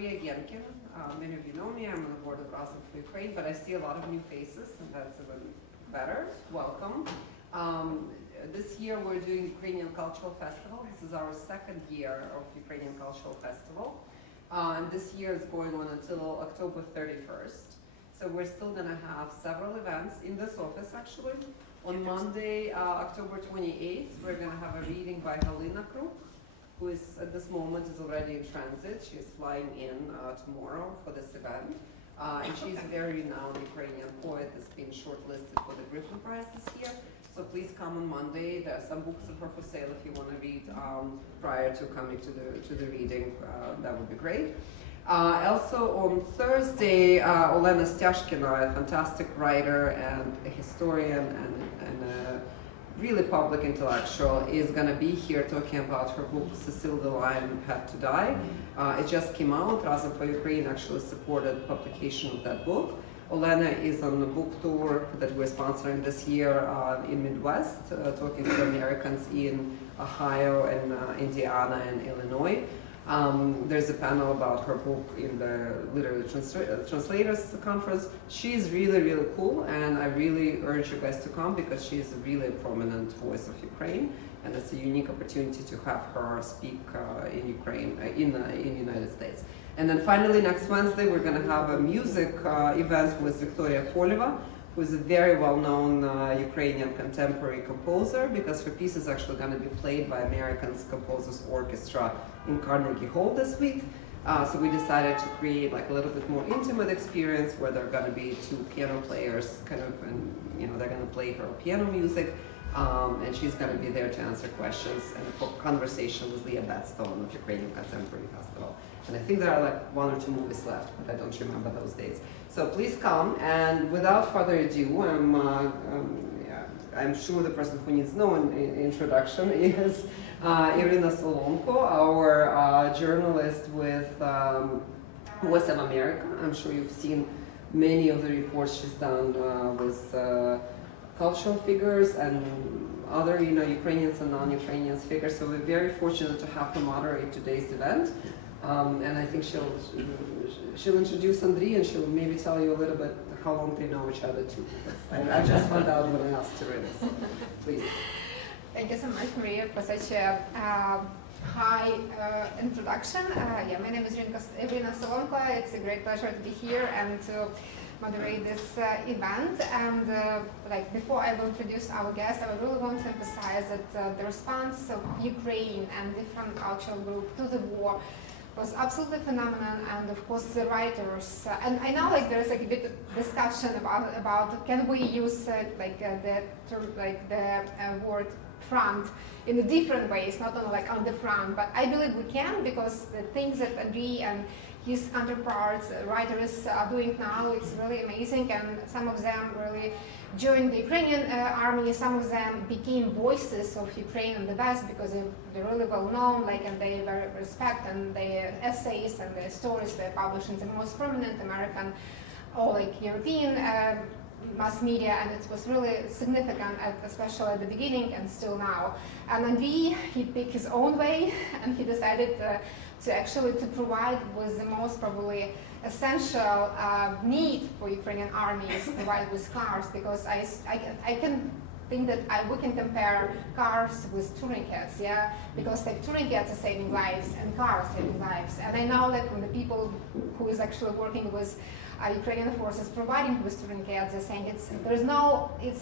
Many of you know me. I'm on the board of Razom for Ukraine, but I see a lot of new faces, and that's even better. Welcome. This year we're doing Ukrainian Cultural Festival. This is our second year of Ukrainian Cultural Festival. And this year is going on until October 31st. So we're still going to have several events in this office, actually. On Monday, October 28th, we're going to have a reading by Halina Kruk, who is at this moment is already in transit. She's flying in tomorrow for this event. And she's a very renowned Ukrainian poet that's been shortlisted for the Griffin Prize this year. So please come on Monday. There are some books of her for sale if you want to read prior to coming to the reading. That would be great. Also on Thursday, Olena Styashkina, a fantastic writer and a historian and a really public intellectual, is going to be here talking about her book, Cecile the Lion Had to Die. It just came out. Razom for Ukraine actually supported publication of that book. Olena is on a book tour that we're sponsoring this year in Midwest, talking to Americans in Ohio and Indiana and Illinois. There's a panel about her book in the Literary Translators Conference. She's really, really cool, and I really urge you guys to come because she's really a prominent voice of Ukraine, and it's a unique opportunity to have her speak in Ukraine, in the United States. And then finally, next Wednesday, we're going to have a music event with Victoria Koleva, who is a very well-known Ukrainian contemporary composer, because her piece is actually going to be played by American's Composers Orchestra in Carnegie Hall this week. So we decided to create like a little bit more intimate experience where there are going to be two piano players, kind of, and they're going to play her piano music, and she's going to be there to answer questions and a conversation with Leah Batstone of Ukrainian Contemporary Festival. And I think there are like 1 or 2 movies left, but I don't remember those dates. So please come, and without further ado, I'm sure the person who needs no introduction is Iryna Solomko, our journalist with Voice of America. I'm sure you've seen many of the reports she's done with cultural figures and other Ukrainians and non-Ukrainians figures. So we're very fortunate to have her moderate today's event. And I think she'll introduce Andriy, and she'll maybe tell you a little bit how long they know each other too. I just found out when I asked her this. Please. Thank you so much, Maria, for such a high introduction. My name is Iryna Solomko. It's a great pleasure to be here and to moderate this event. And before I will introduce our guest, I really want to emphasize that the response of Ukraine and different cultural groups to the war was absolutely phenomenal, and of course the writers. And I know there's a bit of discussion about can we use the word front in different ways, not only on the front, but I believe we can, because the things that Andriy and his counterparts, writers are doing now, it's really amazing, and some of them really joined the Ukrainian army, some of them became voices of Ukraine in the West because they're really well known, and they very respect, and their essays and their stories were published in the most prominent American or European mass media, and it was really significant, especially at the beginning and still now. And Andriy, he picked his own way, and he decided to provide with the most probably essential need for Ukrainian armies, provide with cars, because I can think that we can compare cars with tourniquets, because tourniquets are saving lives and cars saving lives. And I know that when the people who is actually working with Ukrainian forces providing with tourniquets, they're saying it's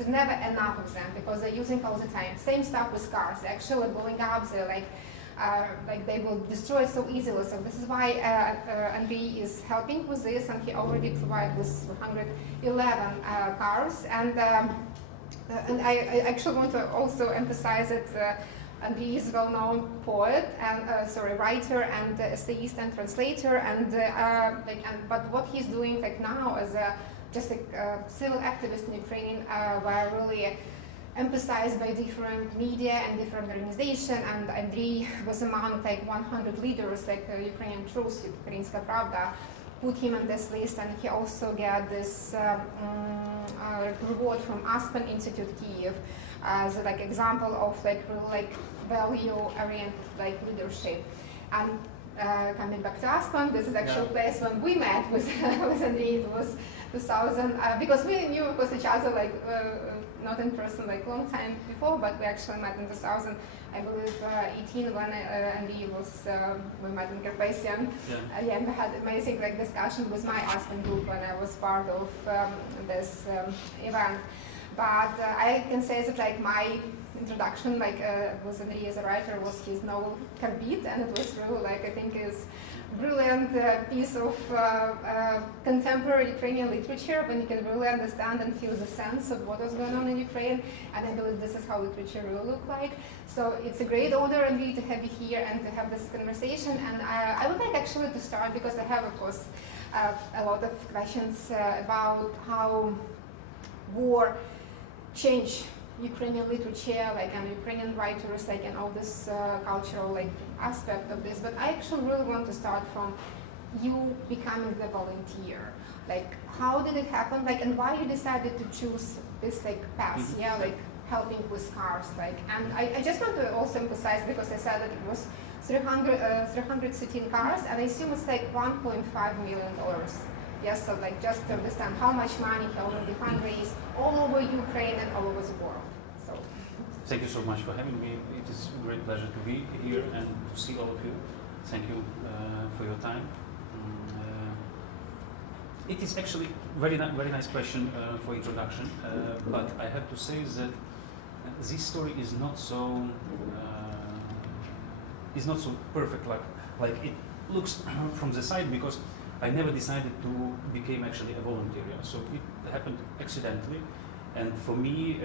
never enough of them, because they're using all the time. Same stuff with cars, they're actually blowing up, they're they will destroy it so easily. So this is why Andriy is helping with this, and he already provided with 111 cars. And I actually want to also emphasize that Andriy is a well-known poet and writer and essayist and translator. And but what he's doing now as just a civil activist in Ukraine, were really emphasized by different media and different organizations, and Andriy was among 100 leaders, Ukrainian Truth, Ukrainska Pravda, put him on this list, and he also got this reward from Aspen Institute Kyiv as example of value-oriented leadership. And coming back to Aspen. This is actually place when we met with with Andriy. It was 2000 because we knew each other like not in person like long time before, but we actually met in 2000. I believe 18 when Andriy was we met in Carpathian. And we had amazing like discussion with my Aspen group when I was part of this event. But I can say that like my introduction like with Andriy as a writer was his novel Karbit, and it was really like I think is brilliant piece of contemporary Ukrainian literature when you can really understand and feel the sense of what was going on in Ukraine, and I believe this is how literature will look like. So it's a great honor Andriy to have you here and to have this conversation, and I would like actually to start because I have of course a lot of questions about how war changed Ukrainian literature, like and Ukrainian writers, like and all this cultural like aspect of this. But I actually really want to start from you becoming the volunteer. Like, how did it happen? Like, and why you decided to choose this like path? Yeah, like helping with cars. Like, and I just want to also emphasize because I said that it was 313 cars, and I assume it's like $1.5 million. Yes, so like just to understand how much money he already fundraised all over Ukraine and all over the world. So thank you so much for having me. It is a great pleasure to be here and to see all of you. Thank you for your time. It is actually very nice question for introduction, but I have to say that this story is not so perfect like it looks from the side, because I never decided to become actually a volunteer. So it happened accidentally, and for me,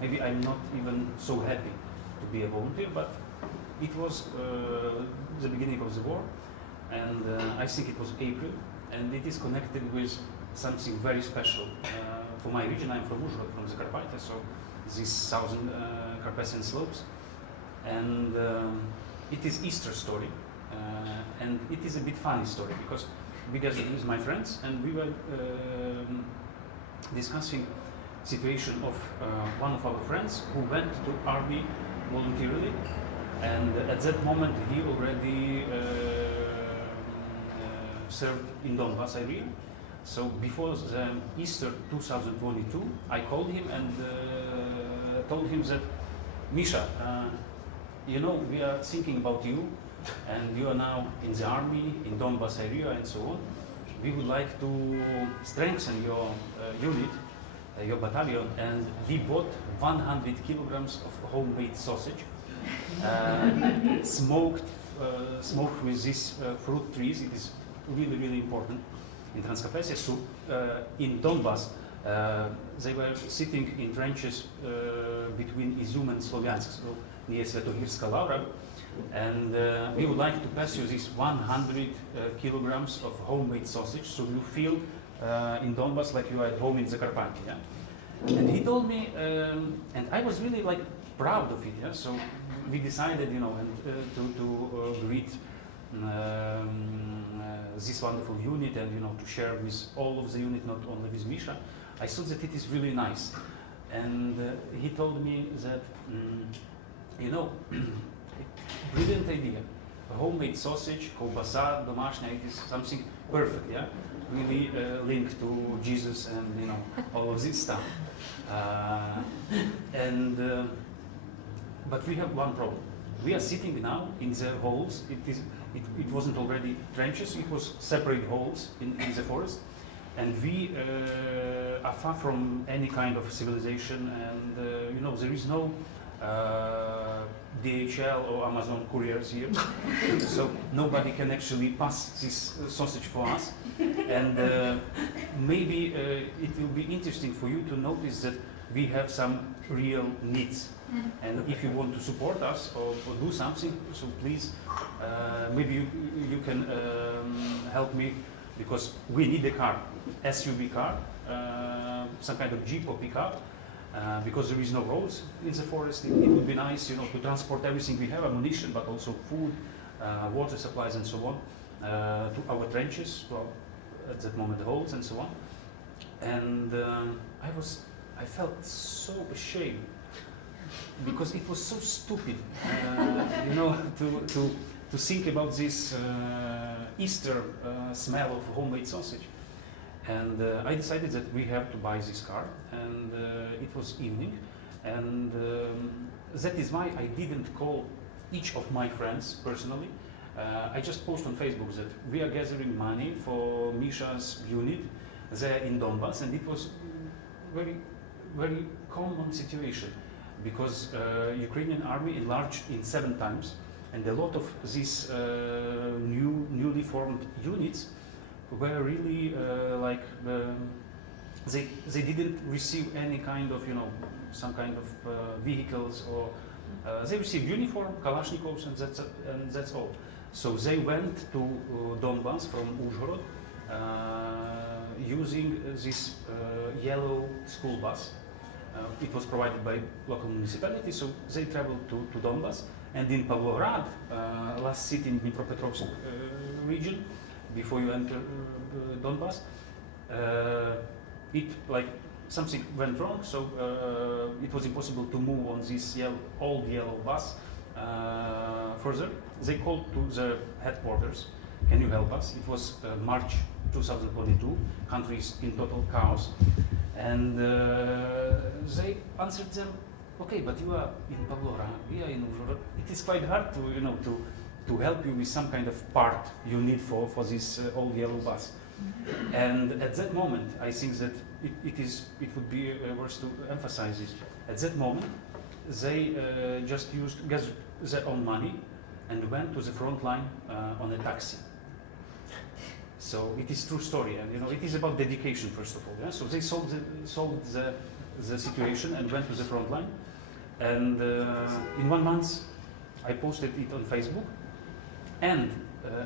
maybe I'm not even so happy to be a volunteer, but it was the beginning of the war, and I think it was April, and it is connected with something very special for my region. I'm from Uzhhorod, from the Carpathia, so these southern Carpathian slopes, and it is Easter story. And it is a bit funny story because we gathered with my friends and we were discussing situation of one of our friends who went to army voluntarily, and at that moment he already served in Donbas area. So before the Easter 2022, I called him and told him that, Misha, you know, we are thinking about you, and you are now in the army, in Donbas area and so on. We would like to strengthen your unit, your battalion, and we bought 100 kilograms of homemade sausage, smoked with these fruit trees. It is really important in Transcarpathia. So in Donbas, they were sitting in trenches between Izum and Slovyansk, so near Svetohirska Lavra. And we would like to pass you these 100 kilograms of homemade sausage, so you feel in Donbas like you are at home in Zakarpattia. Yeah? And he told me, and I was really like proud of it. Yeah? So we decided, you know, and to greet this wonderful unit, and you know, to share with all of the unit, not only with Misha. I thought that it is really nice, and he told me that, you know. Brilliant idea. A homemade sausage, kolbasa, domashnya, it is something perfect, yeah? Really linked to Jesus and, you know, all of this stuff. But we have one problem. We are sitting now in the holes. It wasn't already trenches, it was separate holes in the forest. And we are far from any kind of civilization, and, you know, there is no DHL or Amazon couriers here, so nobody can actually pass this sausage for us. And maybe it will be interesting for you to notice that we have some real needs. And if you want to support us or do something, so please, maybe you can help me, because we need a car, SUV car, some kind of Jeep or pickup. Because there is no roads in the forest, it would be nice, you know, to transport everything we have, ammunition, but also food, water supplies, and so on, to our trenches, to our, at that moment, the holes, and so on. And I felt so ashamed because it was so stupid, you know, to think about this Easter smell of homemade sausage. And I decided that we have to buy this car, and it was evening, and that is why I didn't call each of my friends personally. I just post on Facebook that we are gathering money for Misha's unit there in Donbass, and it was very, very common situation because Ukrainian army enlarged in 7 times, and a lot of these newly formed units were really like they didn't receive any kind of, you know, some kind of vehicles, or they received uniform, Kalashnikovs, and that's all. So they went to Donbass from Uzhhorod using this yellow school bus. It was provided by local municipality, so they traveled to Donbass. And in Pavlograd, last city in Dnipropetrovsk region, before you enter Donbass, it like something went wrong, so it was impossible to move on this old yellow bus further. They called to the headquarters, can you help us? It was March 2022, country is in total chaos, and they answered them, okay, but you are in Pavlograd, we are in Uzhhorod. It is quite hard to, you know, to help you with some kind of part you need for this old yellow bus. And at that moment, I think that it would be worth to emphasize this. At that moment, they just gathered their own money and went to the front line on a taxi. So it is true story, and you know, it is about dedication first of all. Yeah? So they solved the situation and went to the front line. And in 1 month, I posted it on Facebook. And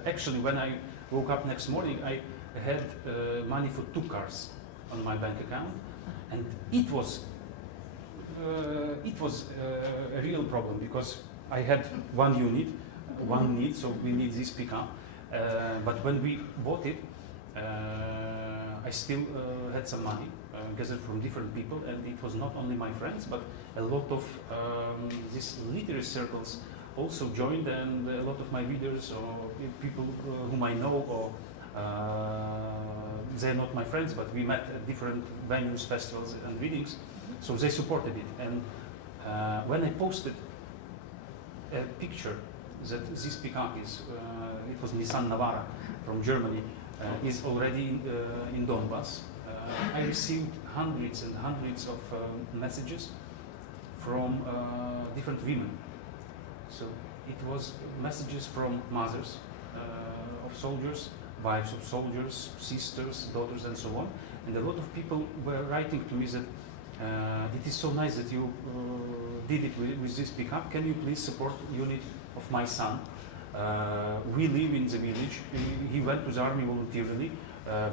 actually, when I woke up next morning, I had money for 2 cars on my bank account, and it was a real problem because I had 1 unit, 1 need, so we need this pickup. But when we bought it, I still had some money gathered from different people, and it was not only my friends, but a lot of these literary circles also joined, and a lot of my readers or people whom I know, or they're not my friends, but we met at different venues, festivals and readings, so they supported it. And when I posted a picture that this pickup is, it was Nissan Navara from Germany, is already in Donbass, I received hundreds and hundreds of messages from different women. So it was messages from mothers of soldiers, wives of soldiers, sisters, daughters, and so on. And a lot of people were writing to me that it is so nice that you did it with this pickup. Can you please support the unit of my son? We live in the village. He went to the army voluntarily.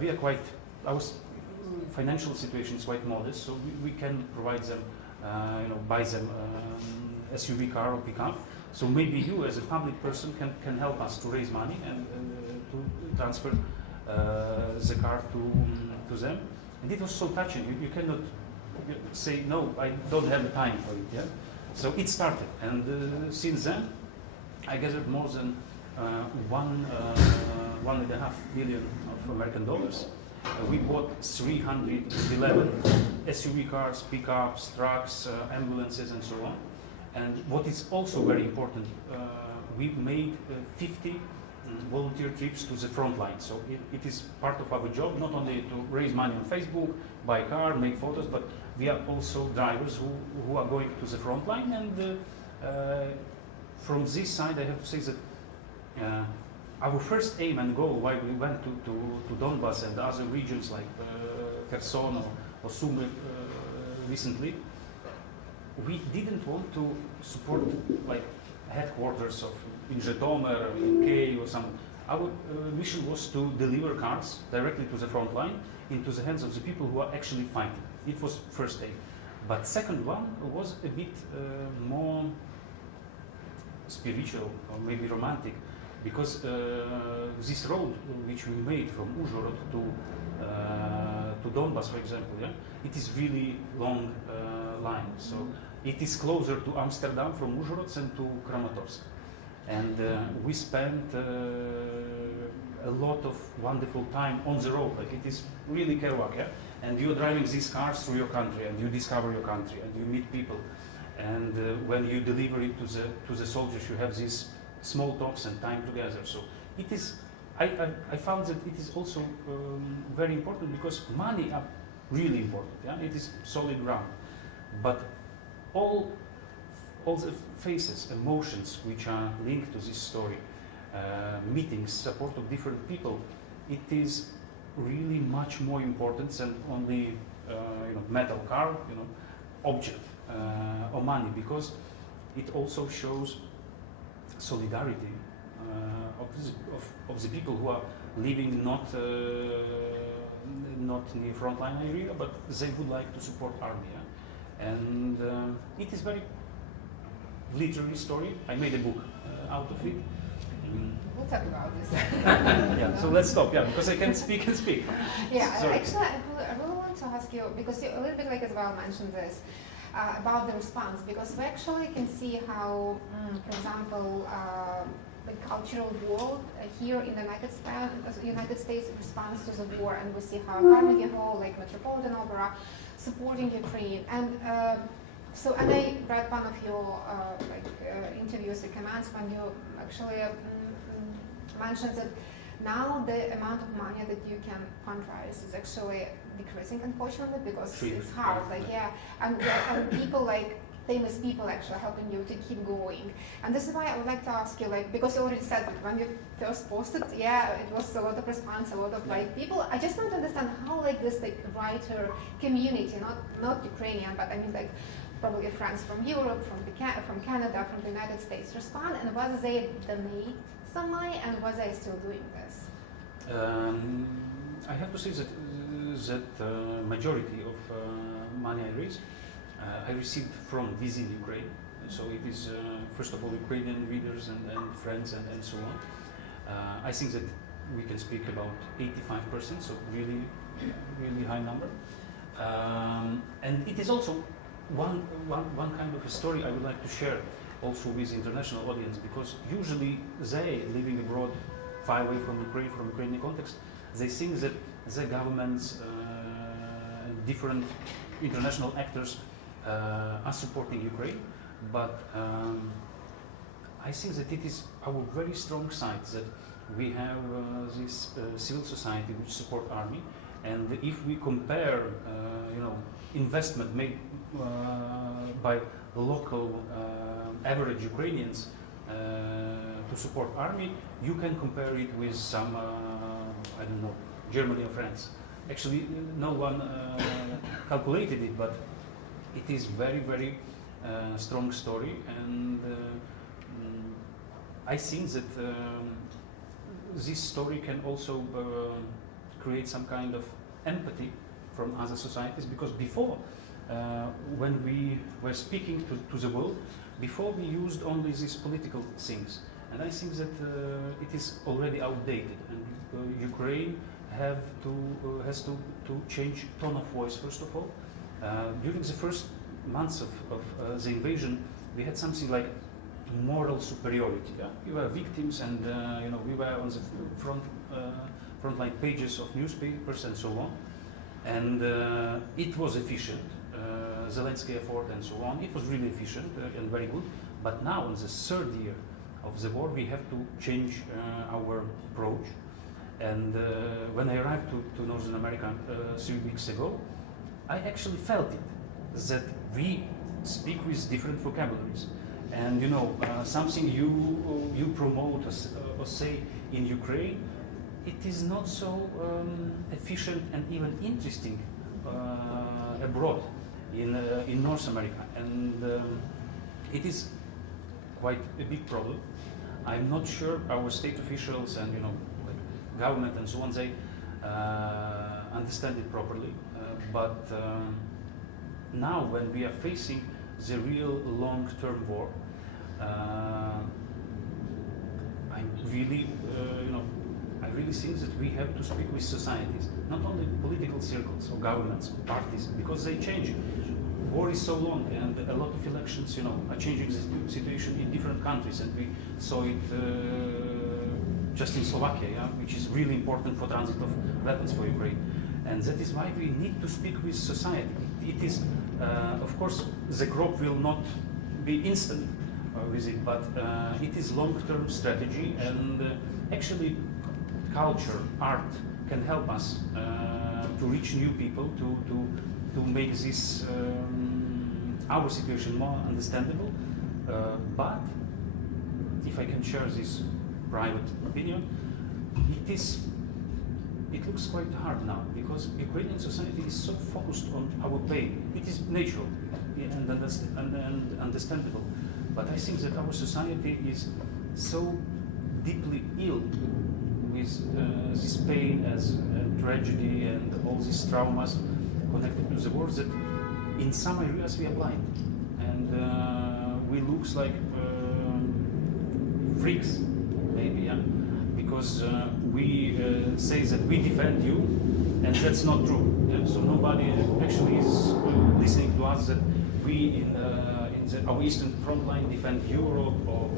We are quite, our financial situation is quite modest, so we can provide them, you know, buy them SUV car or pickup. So maybe you, as a public person, can help us to raise money and to transfer the car to them. And it was so touching. You cannot say, no, I don't have time for it. Yeah? So it started, and since then, I gathered more than $1.5 million of American dollars. We bought 311 SUV cars, pickups, trucks, ambulances, and so on. And what is also very important, we made 50 volunteer trips to the front line. So it is part of our job, not only to raise money on Facebook, buy a car, make photos, but we are also drivers who are going to the front line. And from this side, I have to say that our first aim and goal while we went to Donbass and other regions like Kherson or Sumy recently, we didn't want to support like headquarters of in Zhytomyr or in Kyiv or some. Our mission was to deliver cars directly to the front line into the hands of the people who are actually fighting. It was first aim. But second one was a bit more spiritual or maybe romantic, because this road which we made from Uzhhorod to Donbass, for example, yeah, it is really long line. So it is closer to Amsterdam from Uzhhorod than to Kramatorsk. And we spent a lot of wonderful time on the road. Like, it is really Kerouac, yeah? And you're driving these cars through your country, and you discover your country, and you meet people. And when you deliver it to the soldiers, you have these small talks and time together. So it is, I found that it is also very important, because money are really important, yeah? It is solid ground. But all the faces, emotions which are linked to this story, meetings, support of different people, it is really much more important than only metal car, object or money, because it also shows solidarity of the people who are living not near frontline area, but they would like to support army. Yeah? And it is very literary story. I made a book out of it. We'll talk about this. Yeah, so let's stop, yeah, because I can speak and speak. Yeah, Sorry. actually, I really want to ask you, because you a little bit like as well mentioned this, about the response, because we actually can see how, for example, the cultural world here in the United States responds to the war, and we see how Carnegie Hall, like Metropolitan Opera, supporting Ukraine. And so, and I read one of your interviews, the comments, when you actually mentioned that now the amount of money that you can fundraise is actually decreasing, unfortunately, because it's hard. Like, yeah, and people like famous people actually helping you to keep going. And this is why I would like to ask you, like, because you already said that when you first posted, yeah, it was a lot of response, a lot of like people. I just want to understand how like this like writer community, not Ukrainian, but I mean like probably friends from Europe, from Canada, from the United States respond, and whether they donate some money, and whether they're still doing this. I have to say that majority of money I raise, I received from within Ukraine. So it is first of all Ukrainian readers and friends and so on. I think that we can speak about 85%, so really high number. And it is also one kind of a story I would like to share also with international audience, because usually they living abroad, far away from Ukrainian context, they think that the governments and different international actors are supporting Ukraine, but I think that it is our very strong side that we have this civil society which support army, and if we compare, investment made by local average Ukrainians to support army, you can compare it with some, I don't know, Germany or France. Actually, no one calculated it, but it is very strong story, and I think that this story can also create some kind of empathy from other societies, because before, when we were speaking to the world, before we used only these political things, and I think that it is already outdated, and Ukraine has to change tone of voice first of all. During the first months of the invasion, we had something like moral superiority. Yeah? We were victims, and we were on the frontline pages of newspapers and so on, and it was efficient. Zelensky effort and so on, it was really efficient and very good. But now, in the third year of the war, we have to change our approach. And when I arrived to Northern America 3 weeks ago, I actually felt it, that we speak with different vocabularies. And something you promote or say in Ukraine, it is not so efficient and even interesting abroad in North America, and it is quite a big problem. I'm not sure our state officials and like government and so on, they understand it properly. But now, when we are facing the real long-term war, I really think that we have to speak with societies, not only political circles or governments, parties, because they change. war is so long, and a lot of elections, are changing the situation in different countries, and we saw it just in Slovakia, which is really important for transit of weapons for Ukraine. And that is why we need to speak with society. It is, of course, the crop will not be instant with it, but it is long-term strategy, and actually culture, art can help us to reach new people, to make this our situation more understandable. But if I can share this private opinion, it looks quite hard now, because Ukrainian society is so focused on our pain. It is natural and understandable, but I think that our society is so deeply ill with this pain and tragedy and all these traumas connected to the war, that in some areas we are blind, and we look like freaks, maybe, because we say that we defend you, and that's not true. So nobody actually is listening to us that we in our Eastern front line defend Europe or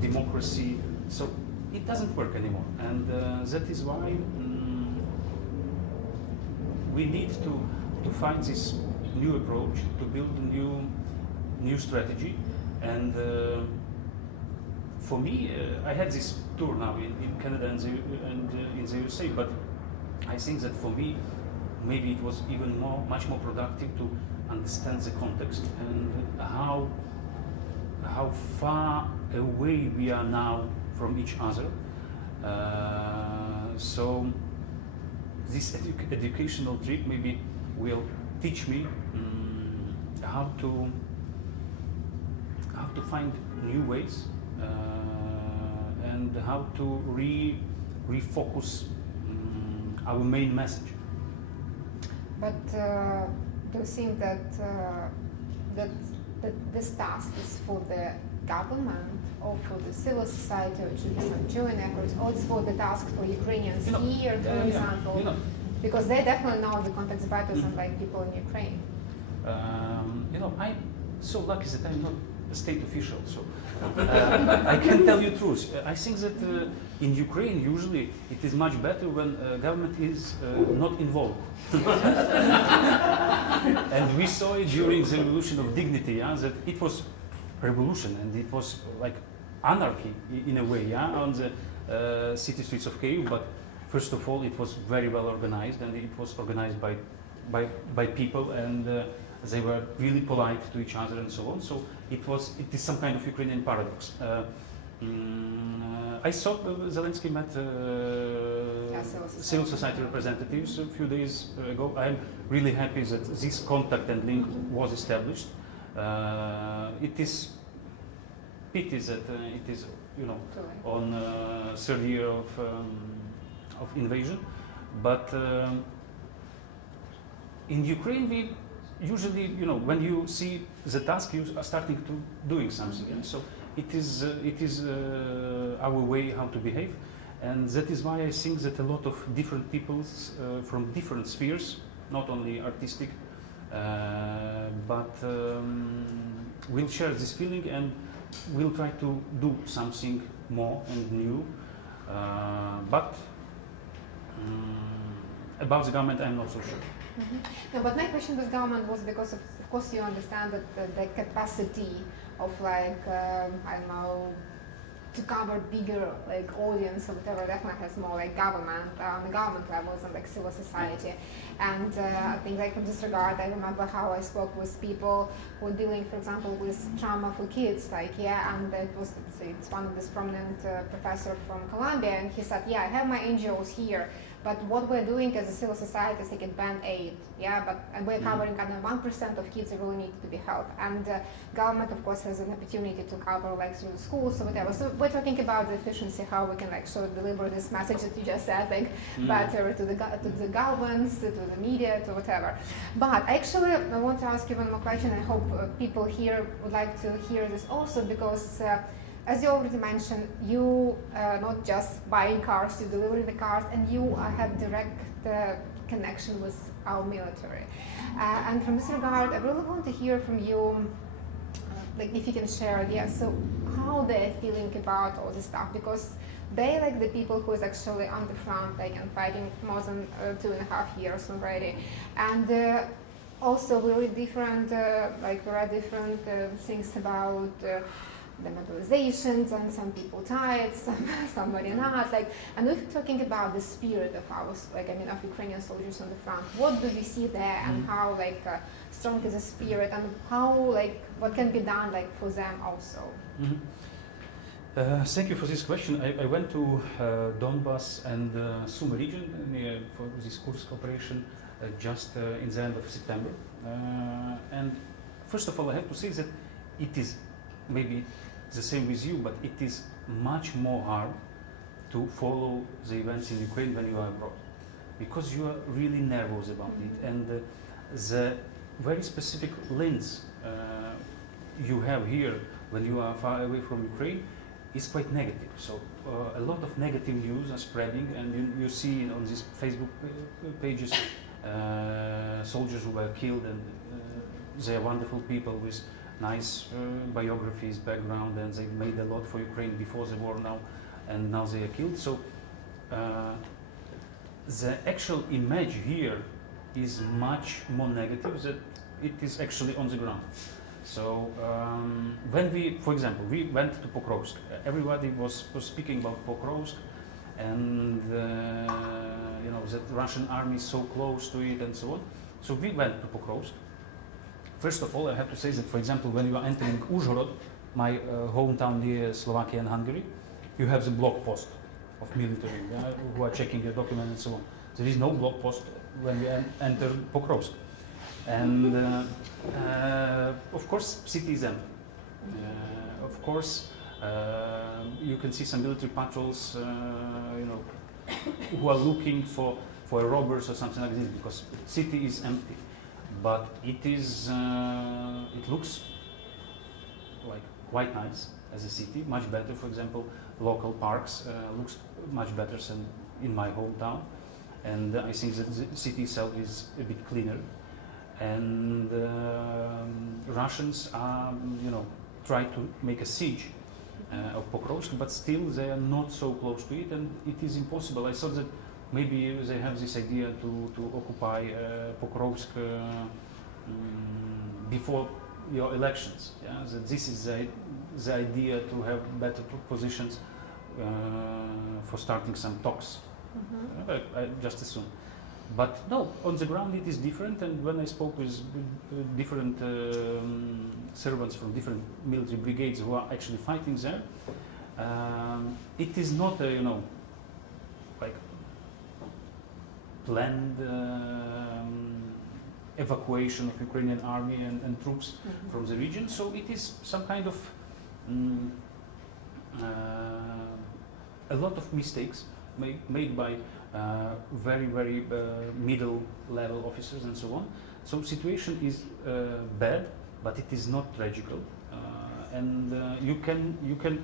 democracy. So it doesn't work anymore, and that is why we need to find this new approach, to build a new strategy. And for me, I had this tour now in Canada and in the USA, but I think that for me, maybe it was even much more productive to understand the context and how far away we are now from each other. So this educational trip maybe will teach me how to find new ways and how to refocus our main message. But do you think that this task is for the government or for the civil society, or should be some joint efforts, or it's for the task for Ukrainians here, for example? Because they definitely know the context better than like people in Ukraine. I'm so lucky that I'm not a state official, so I can tell you the truth. I think that in Ukraine usually it is much better when government is not involved. And we saw it during the revolution of dignity, that it was revolution and it was like anarchy in a way, on the city streets of Kyiv. But first of all, it was very well organized, and it was organized by people, and they were really polite to each other and so on. So it is some kind of Ukrainian paradox. I saw Zelensky met civil society representatives a few days ago. I'm really happy that this contact and link was established. It is pity that it is, on third year of invasion, but in Ukraine we usually, when you see the task, you are starting to doing something, and so it is our way how to behave, and that is why I think that a lot of different peoples from different spheres, not only artistic, but will share this feeling, and we'll try to do something more and new. But about the government, I'm not so sure. Mm-hmm. No, but my question with government was because of course you understand that the capacity of I don't know, to cover bigger audience or whatever, definitely has more government on the government levels and civil society. And I think in this regard, I remember how I spoke with people who are dealing, for example, with trauma for kids, and it's one of this prominent professor from Columbia, and he said, I have my NGOs here, but what we're doing as a civil society is a band-aid, and we're covering kind of 1% of kids that really need to be helped. And government, of course, has an opportunity to cover through the schools or whatever. So we're talking about the efficiency, how we can sort of deliver this message that you just said, better to the governments, to the media, to whatever. But actually, I want to ask you one more question. I hope people here would like to hear this also, because as you already mentioned, you not just buying cars, you deliver the cars, and you have direct connection with our military. And from this regard, I really want to hear from you, like if you can share, so how they're feeling about all this stuff, because they like the people who is actually on the front, like and fighting more than 2.5 years already, and also really different, like very different things about the mobilizations, and some people tired, somebody not, like, and we're talking about the spirit of ours, like, I mean, of Ukrainian soldiers on the front. What do you see there, and how, like, strong is the spirit, and how, like, what can be done, like, for them also? Thank you for this question. I went to Donbas and Sumy region for this Kursk operation just in the end of September. And first of all, I have to say that it is maybe the same with you, but it is much more hard to follow the events in Ukraine when you are abroad, because you are really nervous about it, and the very specific lens you have here when you are far away from Ukraine is quite negative. So a lot of negative news are spreading, and you see on these Facebook pages soldiers who were killed, and they are wonderful people with nice biographies, background, and they made a lot for Ukraine before the war now, and now they are killed. So the actual image here is much more negative than it is actually on the ground. So when we, for example, we went to Pokrovsk, everybody was speaking about Pokrovsk, and you know, that Russian army is so close to it and so on. So we went to Pokrovsk. First of all, I have to say that, for example, when you are entering Uzhhorod, my hometown near Slovakia and Hungary, you have the block post of military who are checking your documents and so on. There is no block post when we enter Pokrovsk. And of course, city is empty. Of course, you can see some military patrols, you know, who are looking for robbers or something like this, because city is empty. But it is, it looks like quite nice as a city, much better. For example, local parks looks much better than in my hometown, and I think that the city itself is a bit cleaner. And Russians are, you know, try to make a siege of Pokrovsk, but still they are not so close to it, and it is impossible. I thought that maybe they have this idea to occupy Pokrovsk before your elections. Yeah? That this is the idea to have better positions for starting some talks. I just assume. But no, on the ground it is different, and when I spoke with different servants from different military brigades who are actually fighting there, it is not a, you know, like planned evacuation of Ukrainian army and troops from the region. So it is some kind of a lot of mistakes made by very middle level officers and so on. So situation is bad, but it is not tragical, and you can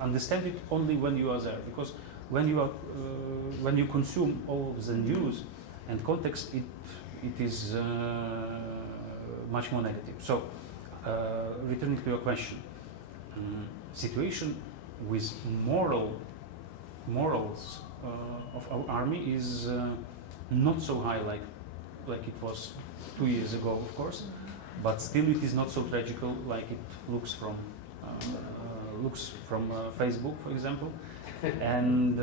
understand it only when you are there, because when you consume all of the news and context, it is much more negative. So returning to your question, situation with morals of our army is not so high like it was 2 years ago, of course, but still it is not so tragical like it looks from Facebook, for example. And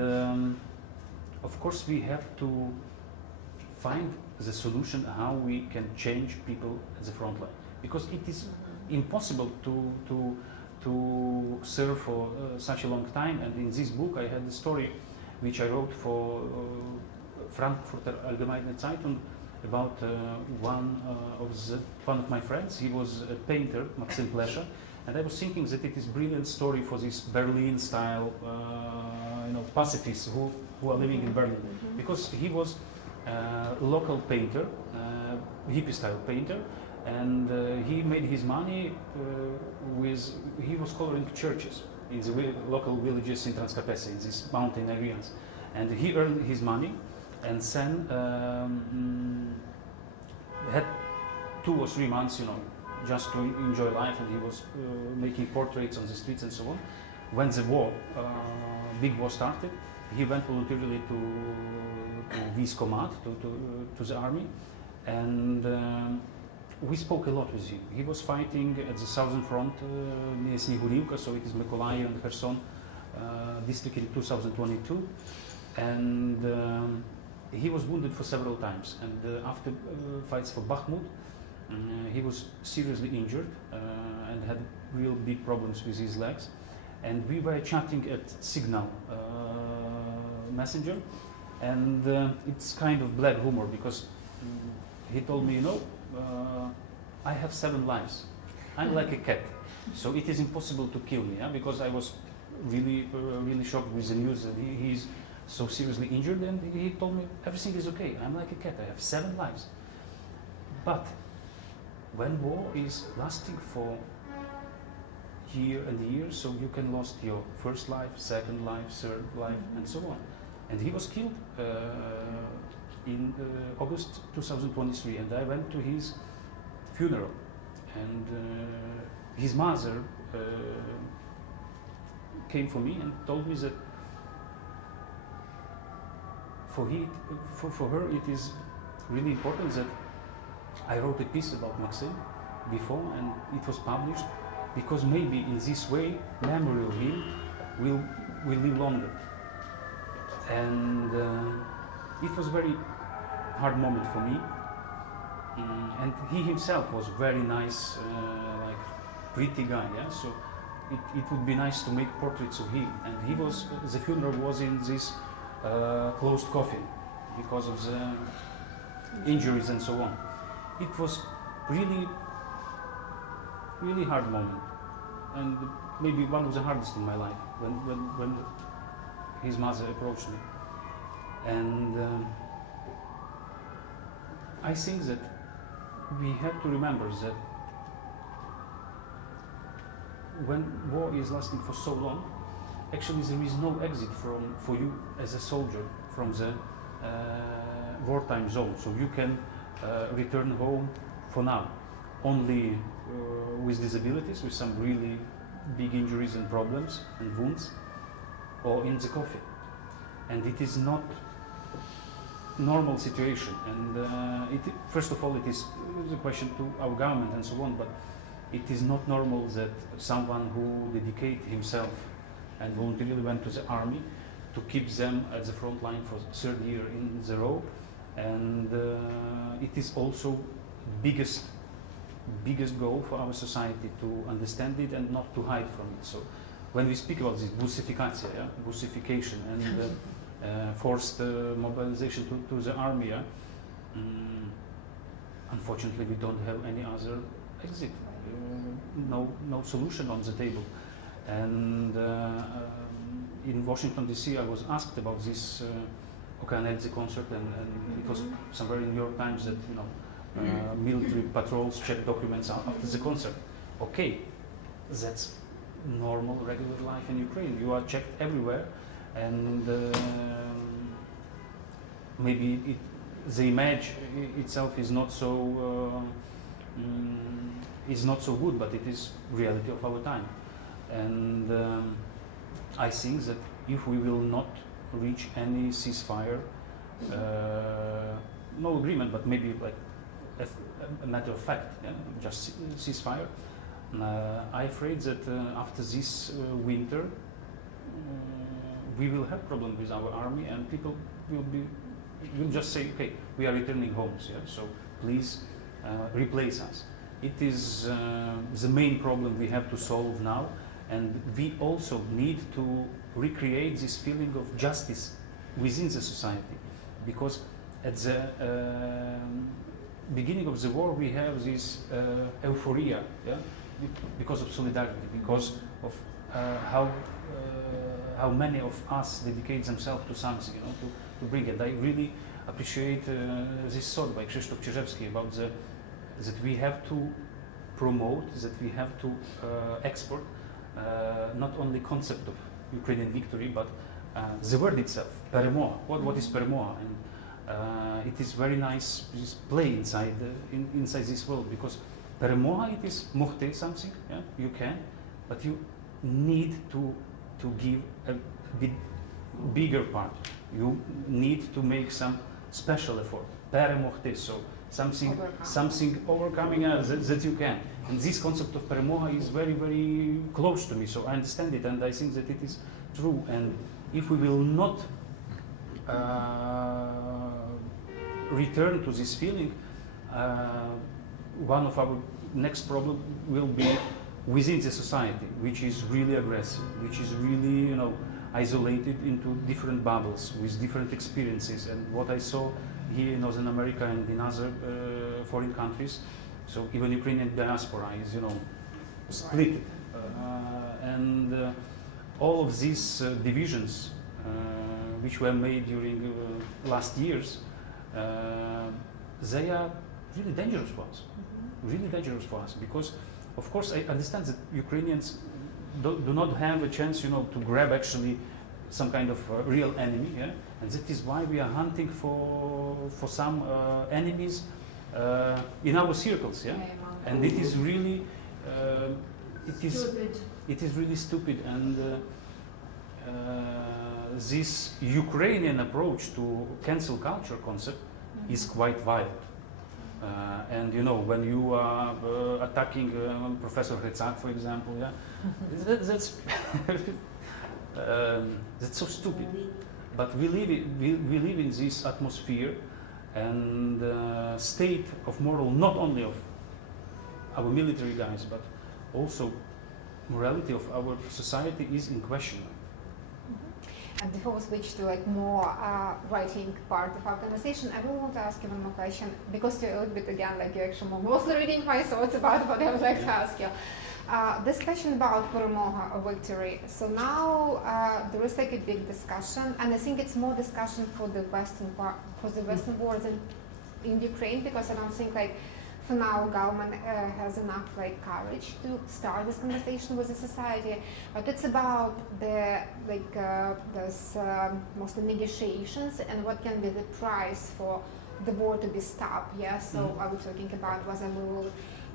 of course we have to find the solution how we can change people at the front line, because it is impossible to serve for such a long time. And in this book I had a story which I wrote for Frankfurter Allgemeine Zeitung about one of my friends. He was a painter, Maxim Plesha, and I was thinking that it is a brilliant story for this Berlin-style, you know, pacifists who are living in Berlin, because he was a local painter, hippie-style painter, and he made his money he was coloring churches in the local villages in Transcarpathia, in these mountain areas. And he earned his money and then had 2 or 3 months, you know, just to enjoy life, and he was making portraits on the streets and so on. When the war, big war started, he went voluntarily to Vizkomat, to the army, and we spoke a lot with him. He was fighting at the southern front near Snihurivka, so it is Mykolaiv and Kherson district in 2022, and he was wounded for several times, and after fights for Bakhmut, he was seriously injured and had real big problems with his legs, and we were chatting at Signal Messenger, and it's kind of black humor, because he told me, you know, I have 7 lives. I'm like a cat, so it is impossible to kill me, yeah? Because I was really shocked with the news that he's so seriously injured, and he told me everything is okay. I'm like a cat. I have 7 lives. But when war is lasting for year and year, so you can lose your first life, second life, third life, and so on. And he was killed in August 2023, and I went to his funeral, and his mother came for me and told me that for her it is really important that I wrote a piece about Maxim before, and it was published, because maybe in this way memory of him will live longer. And it was a very hard moment for me, and he himself was very nice, like pretty guy, yeah. So it would be nice to make portraits of him. And he was, the funeral was in this closed coffin because of the injuries and so on. It was really hard moment, and maybe one of the hardest in my life when his mother approached me. And I think that we have to remember that when war is lasting for so long, actually there is no exit for you as a soldier from the wartime zone. So you can return home for now only with disabilities, with some really big injuries and problems and wounds, or in the coffin. And it is not normal situation. And first of all, it is a question to our government and so on, but it is not normal that someone who dedicated himself and voluntarily went to the army to keep them at the front line for the 3rd year in the row. And it is also biggest goal for our society to understand it and not to hide from it. So when we speak about this bussification, yeah, bussification and forced mobilization to the army, yeah, unfortunately we don't have any other exit, no solution on the table. And in Washington DC, I was asked about this Okanelze concert, and it was somewhere in New York Times that, you know, military patrols check documents after the concert. Okay, that's normal, regular life in Ukraine. You are checked everywhere, and maybe the image itself is not so good, but it is reality of our time. And I think that if we will not reach any ceasefire, no agreement, but maybe like a matter of fact, yeah, just ceasefire, I'm afraid that after this winter we will have problem with our army, and people will just say, okay, we are returning homes, yeah, so please replace us. It is the main problem we have to solve now, and we also need to recreate this feeling of justice within the society, because at the beginning of the war we have this euphoria, yeah, because of solidarity, because of how many of us dedicate themselves to something, you know, to bring it. I really appreciate this thought by Krzysztof Cierzewski about that we have to promote, that we have to export not only concept of Ukrainian victory, but the word itself, перемога. What is перемога? And it is very nice just play inside inside this world, because перемога, it is могти something, yeah? You can, but you need to give a bit bigger part. You need to make some special effort. Перемогти, so something overcoming that you can. And this concept of перемога is very, very close to me, so I understand it, and I think that it is true. And if we will not return to this feeling, one of our next problem will be within the society, which is really aggressive, which is really, you know, isolated into different bubbles with different experiences. And what I saw here in Northern America and in other foreign countries, so even Ukrainian diaspora is, you know, split. And all of these divisions which were made during last years, they are really dangerous for us. Really dangerous for us, because of course I understand that Ukrainians do not have a chance, you know, to grab actually some kind of real enemy, yeah? And that is why we are hunting for some enemies in our circles, yeah? And it is really it is really stupid. And this Ukrainian approach to cancel culture concept is quite violent. And you know, when you are attacking Professor Herzog, for example, yeah, that's that's so stupid. But we live in this atmosphere, and state of moral, not only of our military guys, but also morality of our society is in question. And before we switch to like more writing part of our conversation, I really want to ask you one more question, because you're a little bit again like you're actually mostly reading my thoughts about what I would like to ask you. This question about перемога or victory. So now there is like a big discussion, and I think it's more discussion for the Western part, for the Western world in Ukraine, because I don't think like for now government has enough like courage to start this conversation with the society. But it's about the like those mostly negotiations and what can be the price for the war to be stopped. Yeah. So I was talking about whether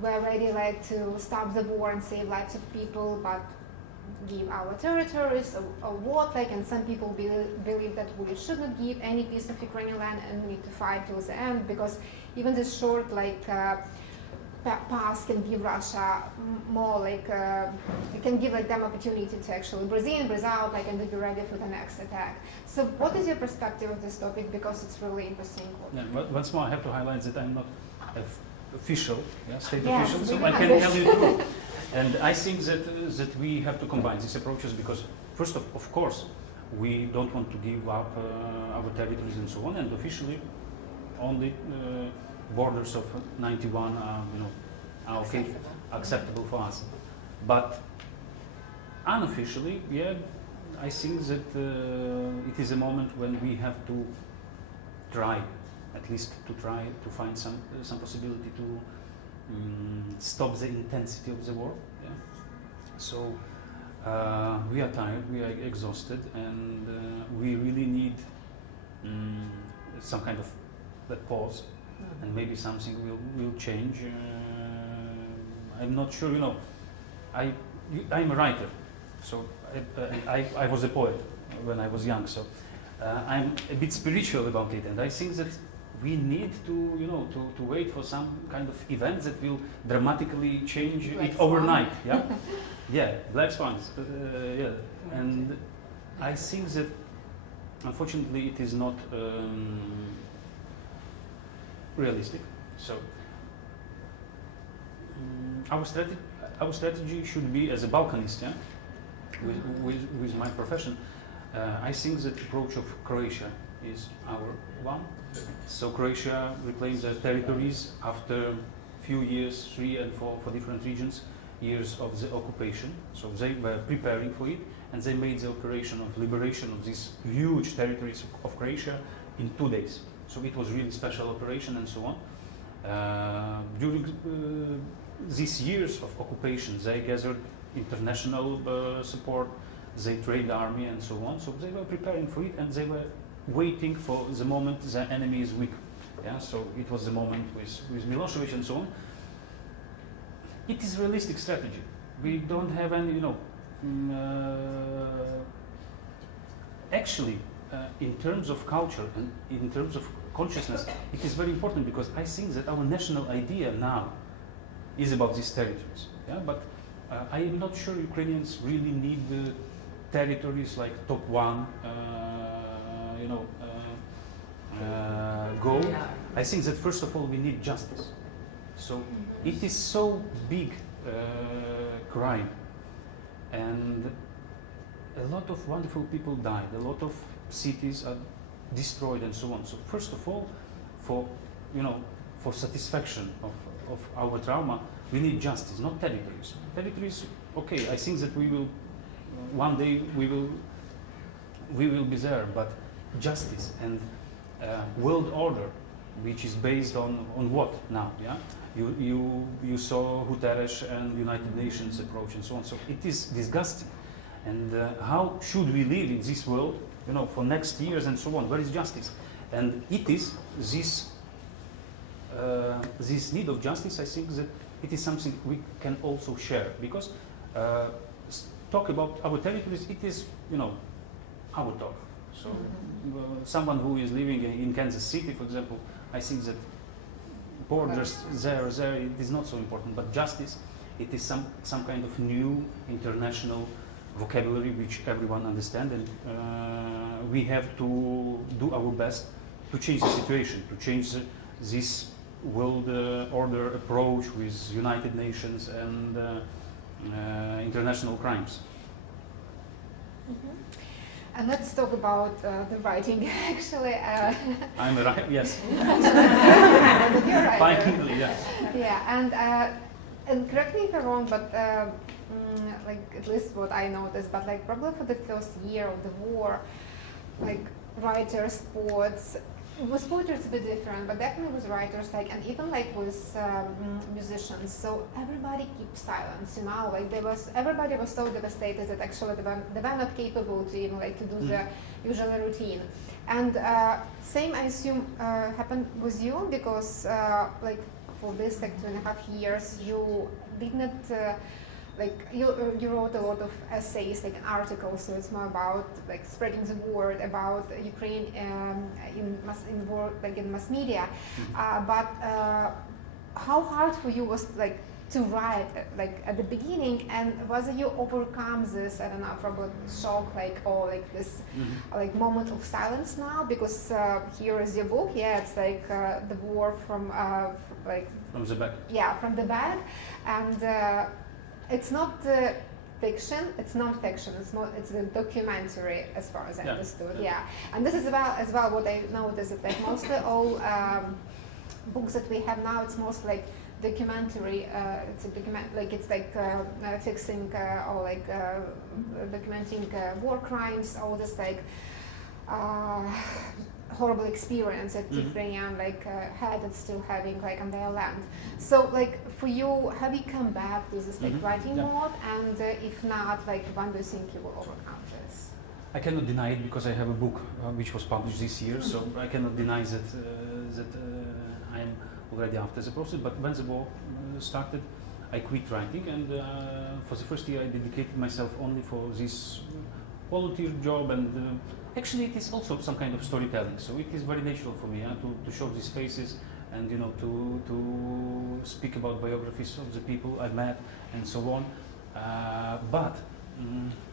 we're ready like to stop the war and save lives of people, but give our territories or what, like, and some people believe that we should not give any piece of Ukrainian land and we need to fight till the end, because even this short like pass can give Russia more like it can give like them opportunity to actually breathe in, breathe out, like, and to be ready for the next attack. So what is your perspective of this topic, because it's really interesting. Yeah, once more I have to highlight that I'm not official, yeah, state yes, official, so I can tell you true. And I think that we have to combine these approaches, because first of course we don't want to give up our territories and so on, and officially only borders of 91 are, you know, are okay, acceptable for us. But unofficially, yeah, I think that it is a moment when we have to try, at least to try to find some possibility to stop the intensity of the war. Yeah? So we are tired, we are exhausted, and we really need some kind of a pause, and maybe something will change. I'm not sure, you know, I'm a writer, so I was a poet when I was young, so I'm a bit spiritual about it, and I think that we need to, you know, to wait for some kind of event that will dramatically change Black it Swan. overnight. Yeah, yeah, black swans. Yeah, and I think that unfortunately it is not realistic. So our strategy should be, as a Balkanist, yeah, with my profession. I think that the approach of Croatia is our one. So Croatia reclaims their territories after few years, 3 and 4 for different regions, years of the occupation. So they were preparing for it, and they made the operation of liberation of these huge territories of Croatia in 2 days. So it was really special operation and so on. During these years of occupation, they gathered international support, they trained army and so on. So they were preparing for it, and they were waiting for the moment the enemy is weak. Yeah, so it was the moment with Milosevic and so on. It is realistic strategy. We don't have any, you know, actually, in terms of culture and in terms of consciousness, it is very important, because I think that our national idea now is about these territories. Yeah, but I am not sure Ukrainians really need territories like top one, you know, goal. Yeah. I think that first of all we need justice. So it is so big crime, and a lot of wonderful people died, a lot of cities are destroyed and so on. So first of all, for, you know, for satisfaction of our trauma, we need justice, not territories. Territories, okay, I think that we will, one day we will be there, but justice and world order, which is based on what now? Yeah, you saw Guterres and United Nations approach and so on. So it is disgusting. And how should we live in this world, you know, for next years and so on? Where is justice? And it is this need of justice. I think that it is something we can also share, because talk about our territories, it is, you know, our talk. So someone who is living in Kansas City, for example, I think that borders there, it is not so important, but justice, it is some kind of new international vocabulary which everyone understands, and we have to do our best to change the situation, to change this world order approach with United Nations and international crimes. And let's talk about the writing. Actually, I'm a writer, yes. You're a writer. Finally, yeah. Yeah, and correct me if I'm wrong, but like at least what I noticed, but like probably for the first year of the war, like writers, poets. With poetry it's a bit different, but definitely with writers, like, and even like with musicians. So everybody keeps silence, you know. Like everybody was so devastated that actually they were not capable to even like to do the usual routine. And same, I assume, happened with you, because like for this like 2.5 years you did not. Like you wrote a lot of essays, like articles, so it's more about like spreading the word about Ukraine in mass media. But how hard for you was like to write like at the beginning, and whether you overcome this, I don't know, probably shock, like, or like this like moment of silence now, because here is your book, yeah, it's like the war from like from the back. Yeah, from the back, and. It's not fiction, it's non-fiction, it's a documentary as far as I understood, yeah. And this is as well what I noticed, that like mostly all books that we have now, it's mostly like documentary, it's a fixing or like documenting war crimes, all this like horrible experience that Ukrainian like had and still having like on their land. So like for you, have you come back to this like writing mode? And if not, like when do you think you will overcome this? I cannot deny it, because I have a book which was published this year, so I cannot deny that I am already after the process. But when the war started, I quit writing, and for the first year I dedicated myself only for this volunteer job, and actually it is also some kind of storytelling, so it is very natural for me to show these faces, and you know, to speak about biographies of the people I met and so on. But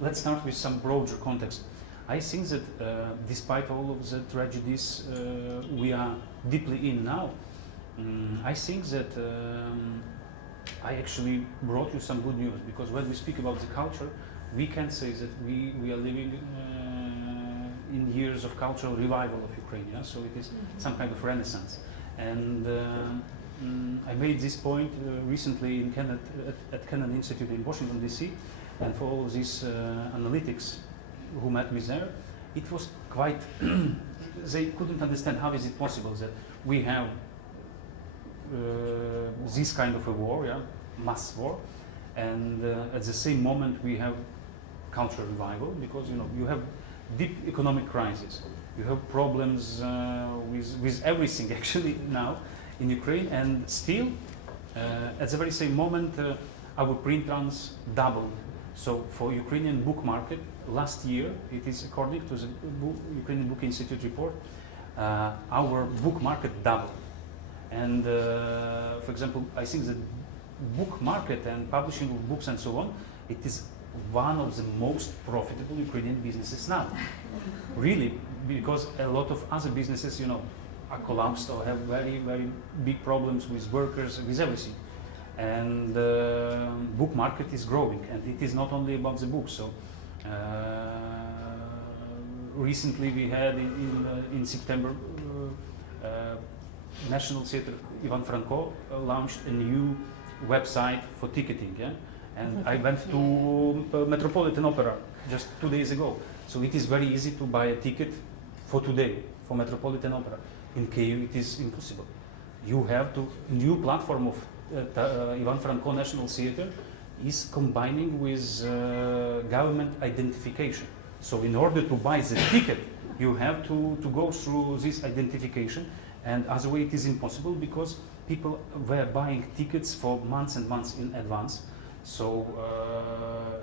let's start with some broader context. I think that despite all of the tragedies we are deeply in now, I think that I actually brought you some good news, because when we speak about the culture, we can say that we are living in years of cultural revival of Ukraine, yeah? So it is some kind of renaissance. And I made this point recently in at Kennedy Institute in Washington, D.C., and for all of these analytics who met me there, it was quite, they couldn't understand how is it possible that we have this kind of a war, yeah, mass war, and at the same moment we have cultural revival, because you have deep economic crisis, you have problems with everything actually now in Ukraine, and still at the very same moment our print runs doubled. So for Ukrainian book market last year, it is according to the Ukrainian Book Institute report, our book market doubled. And for example, I think the book market and publishing of books and so on, it is one of the most profitable Ukrainian businesses now. Really, because a lot of other businesses, are collapsed or have very, very big problems with workers, with everything. And the book market is growing, and it is not only about the books. So recently we had in September, National Theatre Ivan Franko launched a new website for ticketing, yeah? And I went to Metropolitan Opera just 2 days ago. So it is very easy to buy a ticket for today for Metropolitan Opera. In Kyiv it is impossible. You have to, new platform of Ivan Franko National Theatre is combining with government identification. So in order to buy the ticket, you have to go through this identification, and otherwise it is impossible because people were buying tickets for months and months in advance. So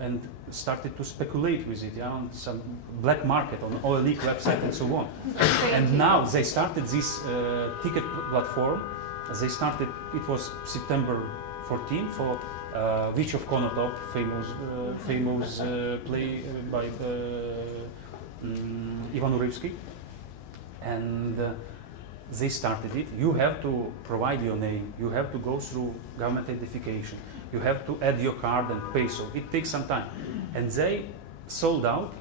and started to speculate with it, yeah, on some black market, on OLX website and so on. And now they started this ticket platform. They started, it was September 14 for Witch of Konotop, famous play by Ivan Urevsky. And they started it. You have to provide your name, you have to go through government identification, you have to add your card and pay, so it takes some time. And they sold out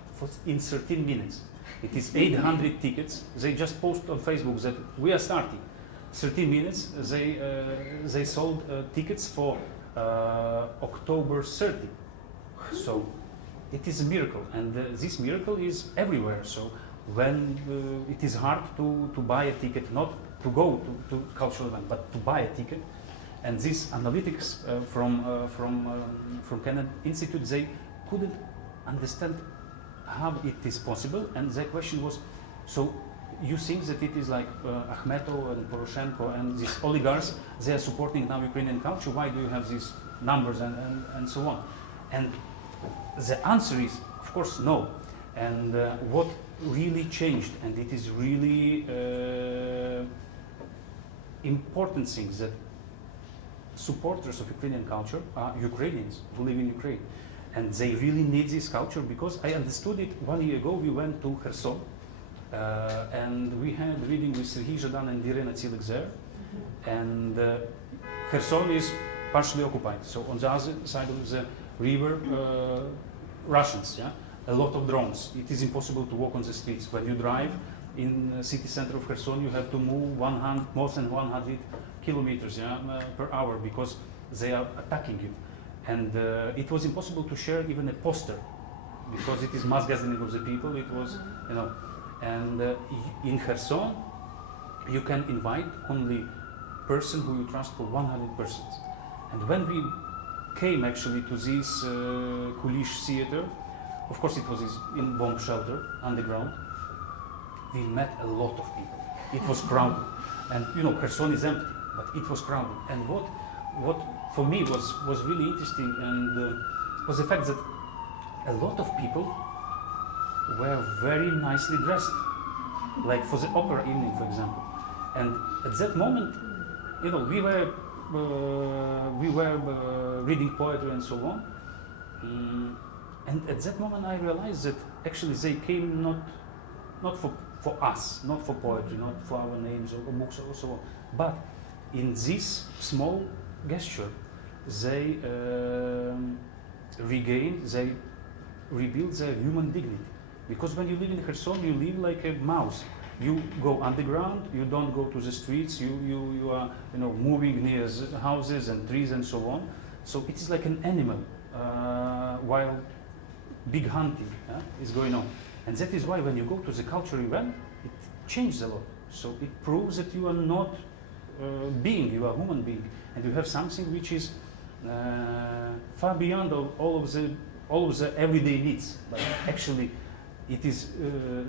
in 13 minutes. It is 800 tickets. They just post on Facebook that we are starting. 13 minutes, they sold tickets for October 30. So it is a miracle, and this miracle is everywhere. So when it is hard to buy a ticket, not to go to cultural event, but to buy a ticket, and this analytics from Canada Institute, they couldn't understand how it is possible, and their question was, so you think that it is like Akhmetov and Poroshenko and these oligarchs, they are supporting now Ukrainian culture, why do you have these numbers and so on? And the answer is, of course, no. And what really changed, and it is really important things, that supporters of Ukrainian culture are Ukrainians who live in Ukraine. And they really need this culture, because I understood it 1 year ago. We went to Kherson, and we had reading with Serhiy Zhadan and Iryna there. And Kherson is partially occupied. So on the other side of the river, Russians, yeah? A lot of drones. It is impossible to walk on the streets. When you drive in the city center of Kherson, you have to move more than 100 kilometers, yeah, per hour, because they are attacking you. And it was impossible to share even a poster, because it is mass gathering of the people. It was, and in Kherson, you can invite only person who you trust for 100 persons. And when we came actually to this Kulish theater, of course it was in bomb shelter, underground, we met a lot of people. It was crowded. And Kherson is empty, but it was crowded. And what for me was really interesting, and was the fact that a lot of people were very nicely dressed, like for the opera evening, for example. And at that moment, we were reading poetry and so on. And at that moment, I realized that actually they came not for us, not for poetry, not for our names or books or so on, but in this small gesture, they rebuild their human dignity. Because when you live in Kherson, you live like a mouse. You go underground, you don't go to the streets, you are moving near houses and trees and so on. So it is like an animal, while big hunting is going on. And that is why when you go to the cultural event, it changes a lot. So it proves that you are not being, you are a human being, and you have something which is far beyond all of the everyday needs. But actually, it is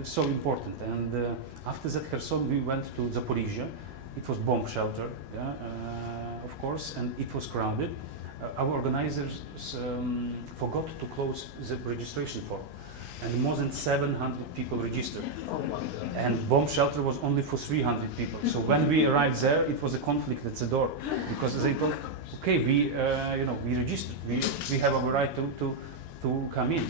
so important. And after that Kherson, we went to Zaporizhia. It was bomb shelter, of course, and it was crowded. Our organizers forgot to close the registration form, and more than 700 people registered. And bomb shelter was only for 300 people. So when we arrived there, it was a conflict at the door, because they thought, okay, we registered, we have our right to come in.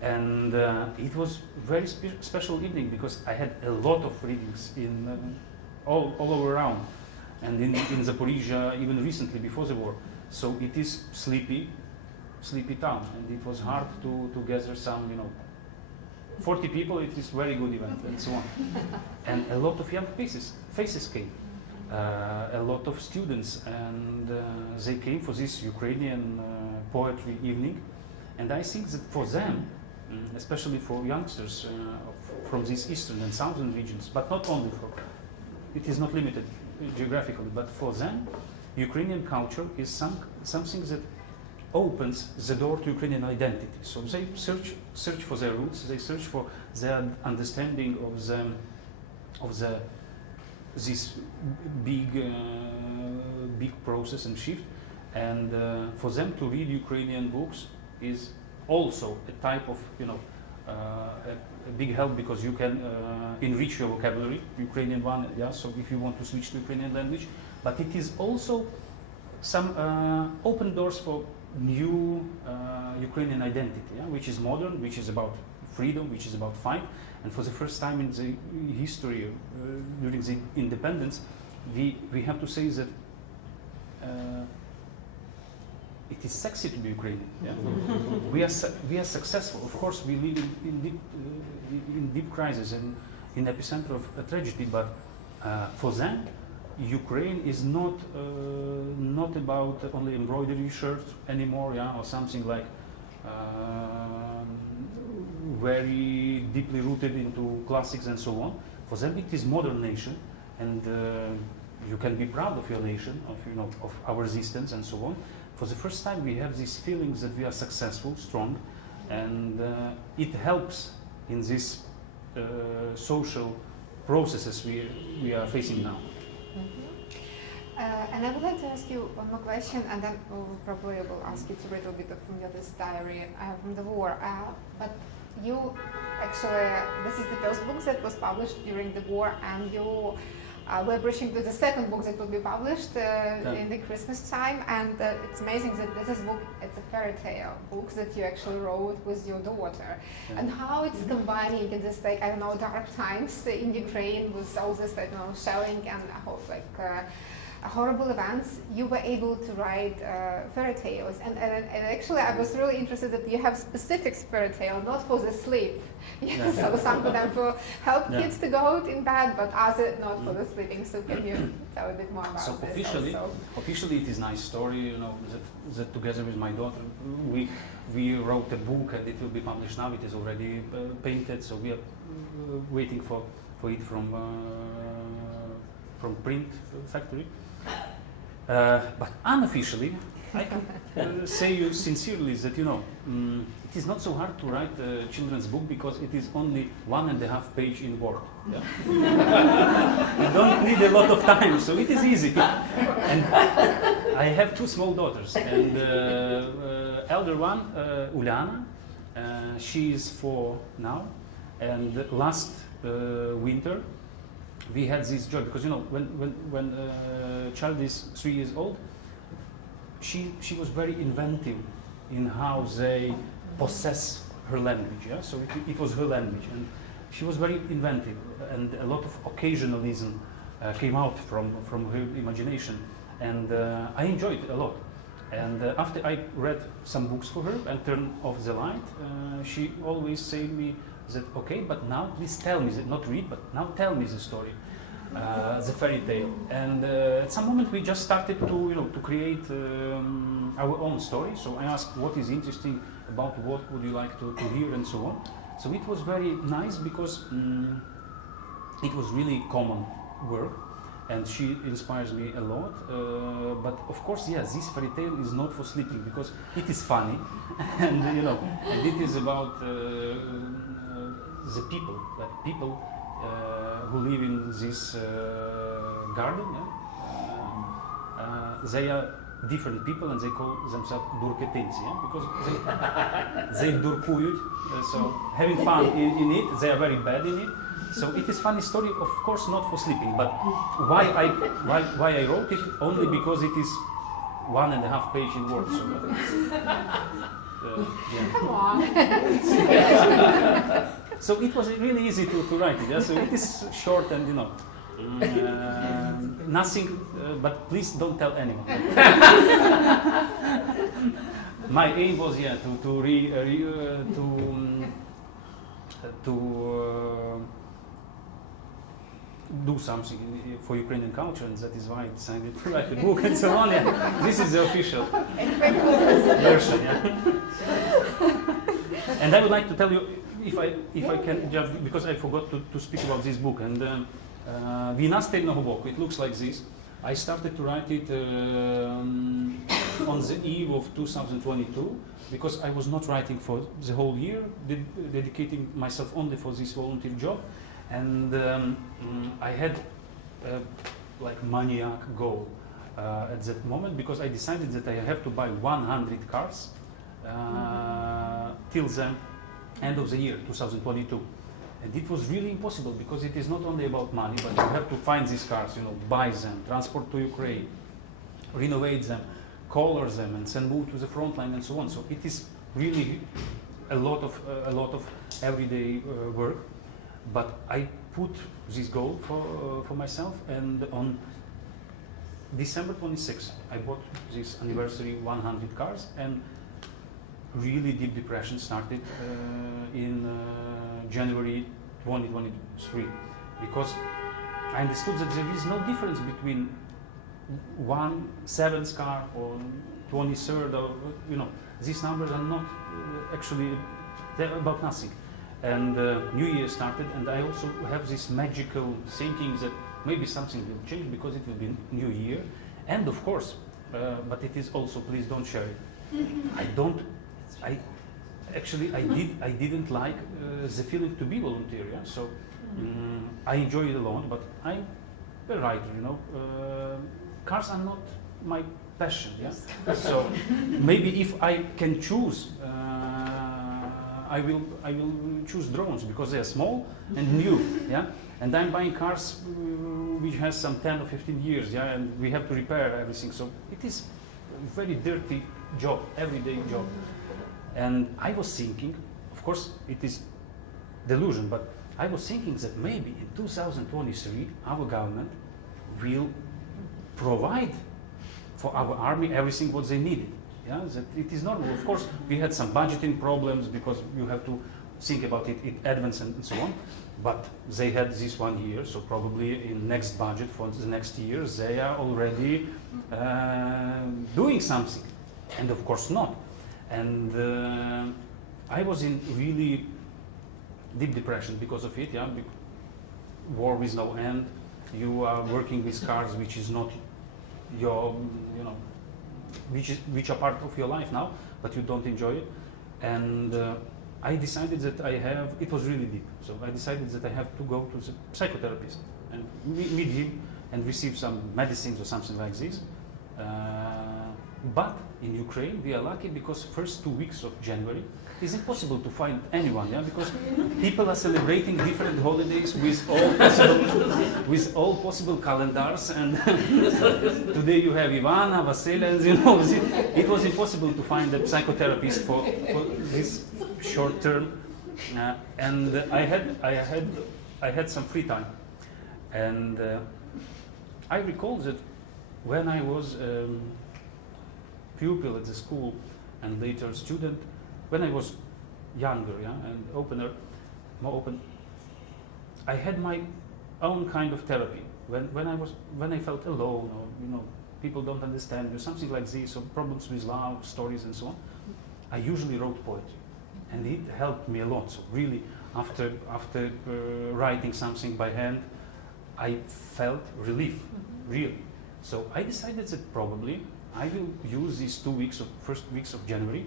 And it was very special evening, because I had a lot of readings in all over around, and in Zaporizhia, even recently before the war. So it is sleepy town, and it was hard to gather some, 40 people. It is very good event, and so on. And a lot of young faces came, a lot of students, and they came for this Ukrainian poetry evening. And I think that for them, especially for youngsters from these eastern and southern regions, but not only for, it is not limited geographically, but for them, Ukrainian culture is something that opens the door to Ukrainian identity. So they search for their roots, they search for their understanding of this big process and shift. And for them to read Ukrainian books is also a type of, a big help, because you can enrich your vocabulary, Ukrainian one, so if you want to switch to Ukrainian language. But it is also some open doors for new Ukrainian identity, which is modern, which is about freedom, which is about fight. And for the first time in the history, during the independence, we have to say that it is sexy to be Ukrainian. Yeah? we are successful. Of course, we live in deep crisis and in the epicenter of a tragedy. But for them, Ukraine is not about only embroidery shirt anymore, or something like very deeply rooted into classics and so on. For them, it is modern nation, and you can be proud of your nation, of our resistance and so on. For the first time, we have these feelings that we are successful, strong, and it helps in these social processes we are facing now. And I would like to ask you one more question, and then probably will ask you to read a little bit from your this diary from the war. But you actually, this is the first book that was published during the war, and you we're bridging to the second book that will be published in the Christmas time. And it's amazing that this is book, it's a fairy tale book that you actually wrote with your daughter. Yeah. And how it's combining in this, like, I don't know, dark times in Ukraine with all this, shelling and horrible events, you were able to write fairy tales. And actually, I was really interested that you have specific fairy tale, not for the sleep. So some of them for help kids to go out in bed, but other not for the sleeping. So can you tell a bit more about this? Officially, it is a nice story. That together with my daughter, we wrote a book, and it will be published now. It is already painted, so we are waiting for it from print factory. But unofficially, I can say you sincerely that it is not so hard to write a children's book, because it is only 1.5 page in Word. Yeah? You don't need a lot of time, so it is easy. And I have 2 small daughters, and elder one, Ulyana, she is 4 now, and last winter we had this joy, because when a child is 3 years old, she was very inventive in how they possess her language. Yeah, so it was her language, and she was very inventive, and a lot of occasionalism came out from her imagination, and I enjoyed it a lot. And after I read some books for her and turned off the light, she always said me that, okay, but now please tell me, that not read, but now tell me the story, the fairy tale. And at some moment we just started to create our own story. So I asked, what is interesting about what would you like to hear, and so on. So it was very nice, because it was really common work, and she inspires me a lot. But of course, yes, this fairy tale is not for sleeping because it is funny, and and it is about the people, who live in this garden. They are different people, and they call themselves durketenci, because they durkuyut. So having fun in it, they are very bad in it. So it is funny story, of course, not for sleeping. But why I wrote it? Only because it is 1.5 page in Word. So, yeah. Come on. So it was really easy to write it. Yeah? So it is short and nothing. But please don't tell anyone. My aim was to do something for Ukrainian culture, and that is why I decided to write a book and so on. Yeah. This is the official version. Yeah. And I would like to tell you, if I can, just because I forgot to speak about this book. And Vina Stebного boku, it looks like this. I started to write it on the eve of 2022 because I was not writing for the whole year, dedicating myself only for this volunteer job. And I had like maniac goal at that moment because I decided that I have to buy 100 cars till the end of the year 2022. And it was really impossible because it is not only about money, but you have to find these cars, buy them, transport to Ukraine, renovate them, color them, and send them to the front line, and so on. So it is really a lot of everyday work. But I put this goal for myself, and on December 26th, I bought this anniversary 100 cars, and really deep depression started in January 2023, because I understood that there is no difference between 1/7 car or 23rd, or these numbers are not actually, they're about nothing. And New Year started, and I also have this magical thinking that maybe something will change because it will be New Year, and of course, but it is also, please don't share it. I didn't like the feeling to be volunteer, yeah? So I enjoy it alone, but I'm a writer, cars are not my passion, yeah? So maybe if I can choose, I will choose drones because they are small and new, yeah? And I'm buying cars which has some 10 or 15 years, yeah? And we have to repair everything, so it is a very dirty job, everyday job. And I was thinking, of course it is delusion, but I was thinking that maybe in 2023 our government will provide for our army everything what they needed. Yeah, that it is normal. Of course, we had some budgeting problems because you have to think about it in advance and so on. But they had this 1 year, so probably in next budget for the next year they are already doing something. And of course not. And I was in really deep depression because of it. Yeah, war with no end. You are working with cars which is not your, which are part of your life now, but you don't enjoy it. And I decided that it was really deep, so I decided that I have to go to the psychotherapist and meet him and receive some medicines or something like this. But in Ukraine we are lucky because first 2 weeks of January it's impossible to find anyone, yeah, because people are celebrating different holidays with all possible calendars, and today you have Ivana, Vasily, and it was impossible to find a psychotherapist for this short term, and I had some free time, and I recall that when I was pupil at the school and later student, when I was younger, yeah, and more open, I had my own kind of therapy. When I felt alone, or people don't understand you, something like this, or problems with love, stories, and so on, I usually wrote poetry, and it helped me a lot. So really, after writing something by hand, I felt relief, really. So I decided that probably I will use these 2 weeks of first weeks of January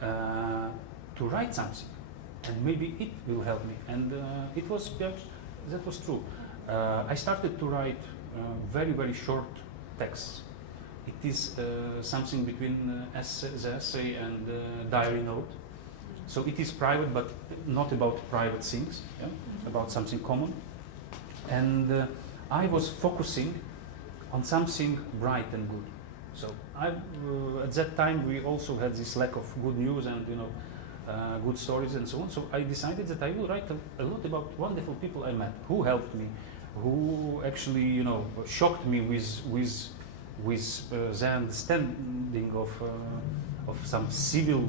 to write something, and maybe it will help me. And it was that was true. I started to write very short texts. It is something between the essay and diary note. So it is private, but not about private things, yeah? About something common. And I was focusing on something bright and good. So at that time we also had this lack of good news and good stories and so on. So I decided that I will write a lot about wonderful people I met, who helped me, who actually shocked me with the understanding of some civil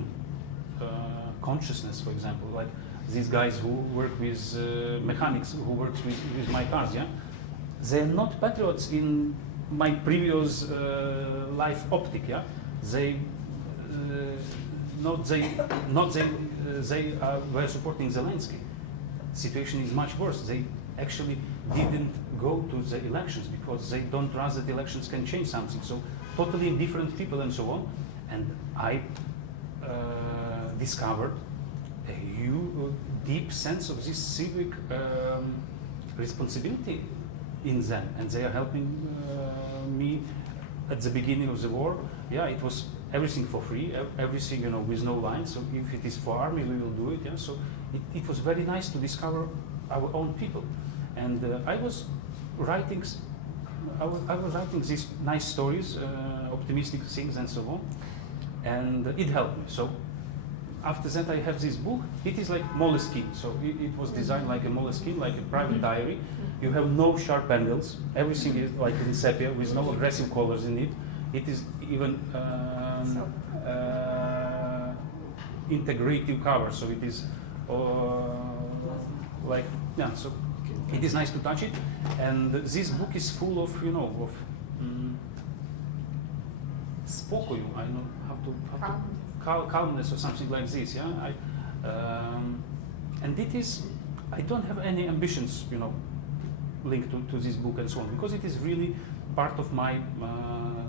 consciousness, for example, like these guys who work with mechanics, who works with my cars. Yeah, they're not patriots in my previous life optic. Yeah, they were supporting Zelensky. Situation is much worse. They actually didn't go to the elections because they don't trust that elections can change something. So totally different people and so on. And I discovered a huge, deep sense of this civic responsibility in them, and they are helping me at the beginning of the war. Yeah, it was everything for free, everything with no lines. So if it is for army, we will do it. Yeah, so it was very nice to discover our own people, and I was writing these nice stories, optimistic things, and so on, and it helped me. So after that, I have this book. It is like Moleskine. So it was designed like a Moleskine, like a private diary. You have no sharp angles. Everything is like in sepia with no aggressive colors in it. It is even integrative cover. So it is like, yeah. So it is nice to touch it. And this book is full of spokoju. I don't know how to calmness or something like this, yeah. And it is, I don't have any ambitions, linked to this book and so on, because it is really part of my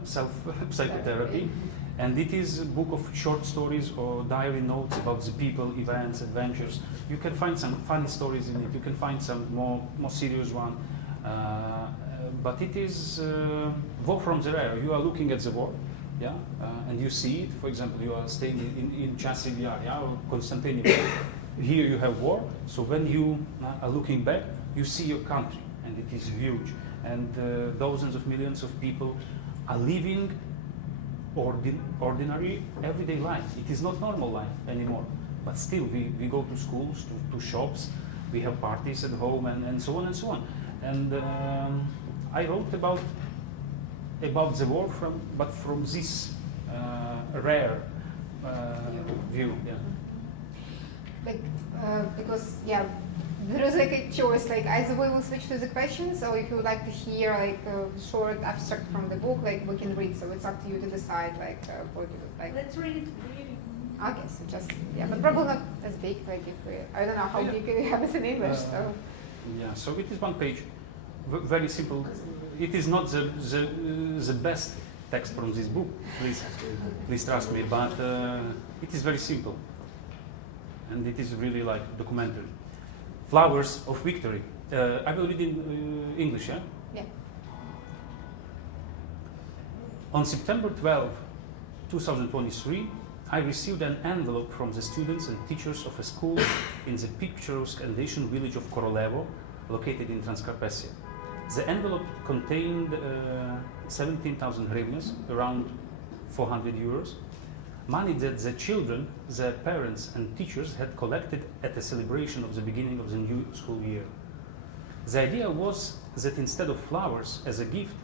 self-psychotherapy, and it is a book of short stories or diary notes about the people, events, adventures. You can find some funny stories in it. You can find some more serious one, but it is war from the air. You are looking at the war. Yeah, and you see it. For example, you are staying in Chasiv Yar, yeah, or Constantinople. Here you have war. So when you are looking back, you see your country, and it is huge. And thousands of millions of people are living ordinary, everyday life. It is not normal life anymore. But still, we go to schools, to shops, we have parties at home, and so on and so on. And I wrote about the war from this rare view. Yeah. Like because there is like a choice. Like either we will switch to the questions, or if you would like to hear like a short abstract from the book, like we can read. So it's up to you to decide like what you would like. Let's read. Okay, so just but probably not as big. Like if we, I don't know how big you have it in English. So yeah, so it is one page, very simple. It is not the best text from this book, please trust me, but it is very simple, and it is really like documentary. Flowers of Victory. I will read in English, yeah? Yeah. On September 12, 2023, I received an envelope from the students and teachers of a school in the picturesque Andesian village of Korolevo, located in Transcarpathia. The envelope contained 17,000 hryvnias, around 400 euros, money that the children, their parents and teachers had collected at the celebration of the beginning of the new school year. The idea was that instead of flowers as a gift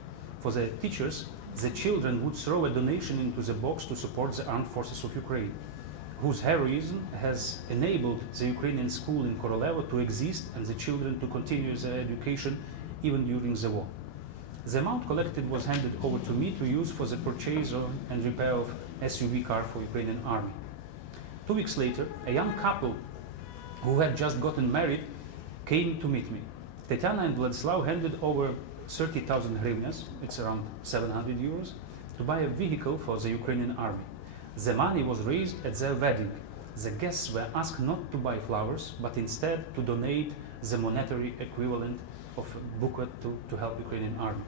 for the teachers, the children would throw a donation into the box to support the armed forces of Ukraine, whose heroism has enabled the Ukrainian school in Korolevo to exist and the children to continue their education even during the war. The amount collected was handed over to me to use for the purchase and repair of SUV car for Ukrainian army. 2 weeks later, a young couple who had just gotten married came to meet me. Tetiana and Vladislav handed over 30,000 hryvnias, it's around 700 euros, to buy a vehicle for the Ukrainian army. The money was raised at their wedding. The guests were asked not to buy flowers, but instead to donate the monetary equivalent of a bouquet to help Ukrainian army.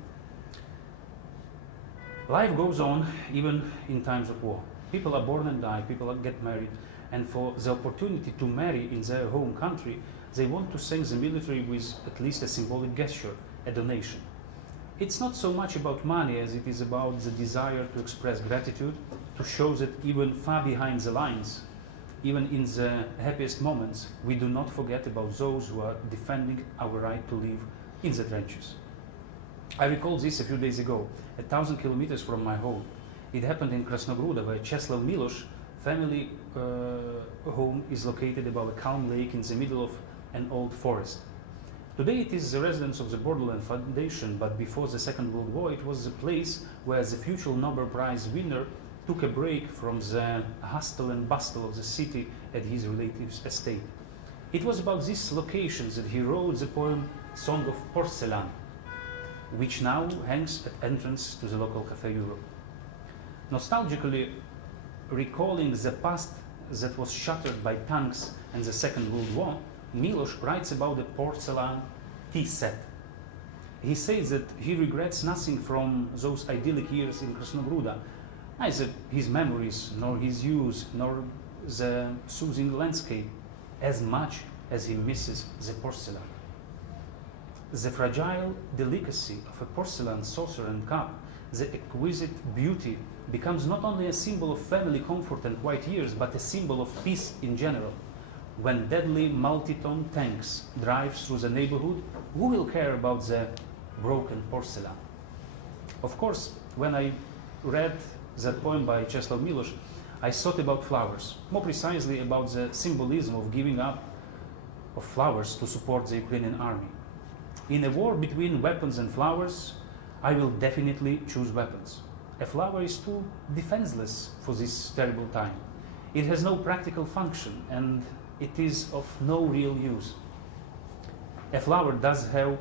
Life goes on even in times of war. People are born and die, people get married, and for the opportunity to marry in their home country, they want to thank the military with at least a symbolic gesture, a donation. It's not so much about money as it is about the desire to express gratitude, to show that even far behind the lines, even in the happiest moments, we do not forget about those who are defending our right to live in the trenches. I recall this a few days ago, 1,000 kilometers from my home. It happened in Krasnogruda, where Czeslaw Milosz family home is located above a calm lake in the middle of an old forest. Today it is the residence of the Borderland Foundation, but before the Second World War it was the place where the future Nobel Prize winner took a break from the hustle and bustle of the city at his relative's estate. It was about these locations that he wrote the poem Song of Porcelain, which now hangs at entrance to the local Café Europe. Nostalgically recalling the past that was shattered by tanks and the Second World War, Milosz writes about the porcelain tea set. He says that he regrets nothing from those idyllic years in Krasnogruda, neither his memories, nor his use, nor the soothing landscape, as much as he misses the porcelain. The fragile delicacy of a porcelain saucer and cup, the exquisite beauty, becomes not only a symbol of family comfort and quiet years, but a symbol of peace in general. When deadly multi-ton tanks drive through the neighborhood, who will care about the broken porcelain? Of course, when I read that poem by Czeslaw Milosz, I thought about flowers, more precisely about the symbolism of giving up of flowers to support the Ukrainian army. In a war between weapons and flowers, I will definitely choose weapons. A flower is too defenseless for this terrible time. It has no practical function and it is of no real use. A flower does have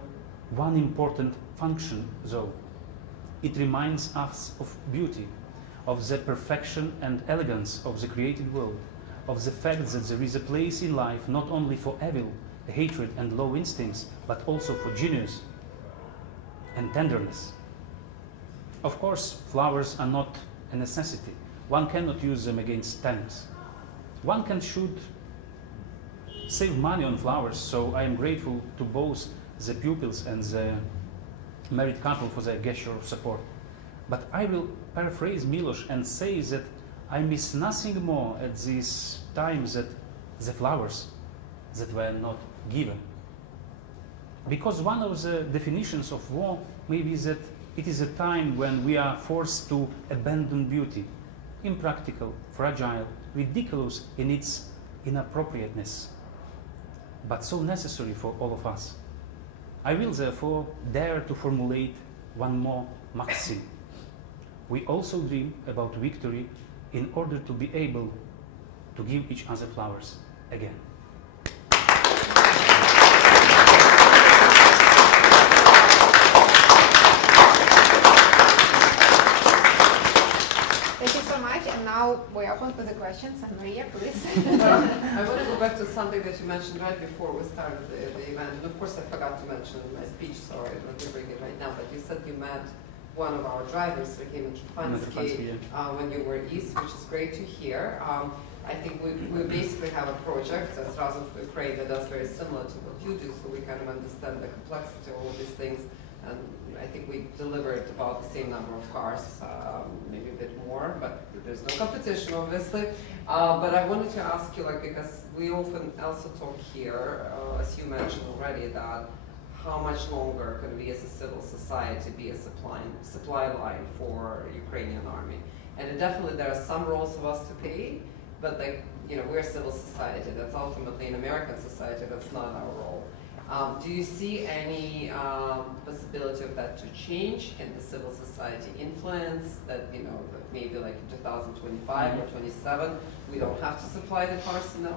one important function though. It reminds us of beauty, of the perfection and elegance of the created world, of the fact that there is a place in life not only for evil, hatred and low instincts, but also for genius and tenderness. Of course, flowers are not a necessity. One cannot use them against tanks. One should save money on flowers, so I am grateful to both the pupils and the married couple for their gesture of support. But I will paraphrase Milosz and say that I miss nothing more at these times than the flowers that were not given. Because one of the definitions of war may be that it is a time when we are forced to abandon beauty, impractical, fragile, ridiculous in its inappropriateness, but so necessary for all of us. I will therefore dare to formulate one more maxim. We also dream about victory in order to be able to give each other flowers again. Thank you so much, and now we're open for the questions. Maria, please. I want to go back to something that you mentioned right before we started the event. And of course, I forgot to mention in my speech, so I don't want to bring it right now. But you said you met one of our drivers who came in Trpansky when you were east, which is great to hear. I think we basically have a project as Razom for Ukraine that does very similar to what you do, so we kind of understand the complexity of all these things. And I think we delivered about the same number of cars, maybe a bit more, but there's no competition, obviously. But I wanted to ask you, because we often also talk here, as you mentioned already, that how much longer can we as a civil society be a supply line for Ukrainian army? And definitely there are some roles of us to play, but we're a civil society. That's ultimately an American society. That's not our role. Do you see any possibility of that to change? Can the civil society influence that, you know, that maybe like in 2025 or 27, we don't have to supply the cars in the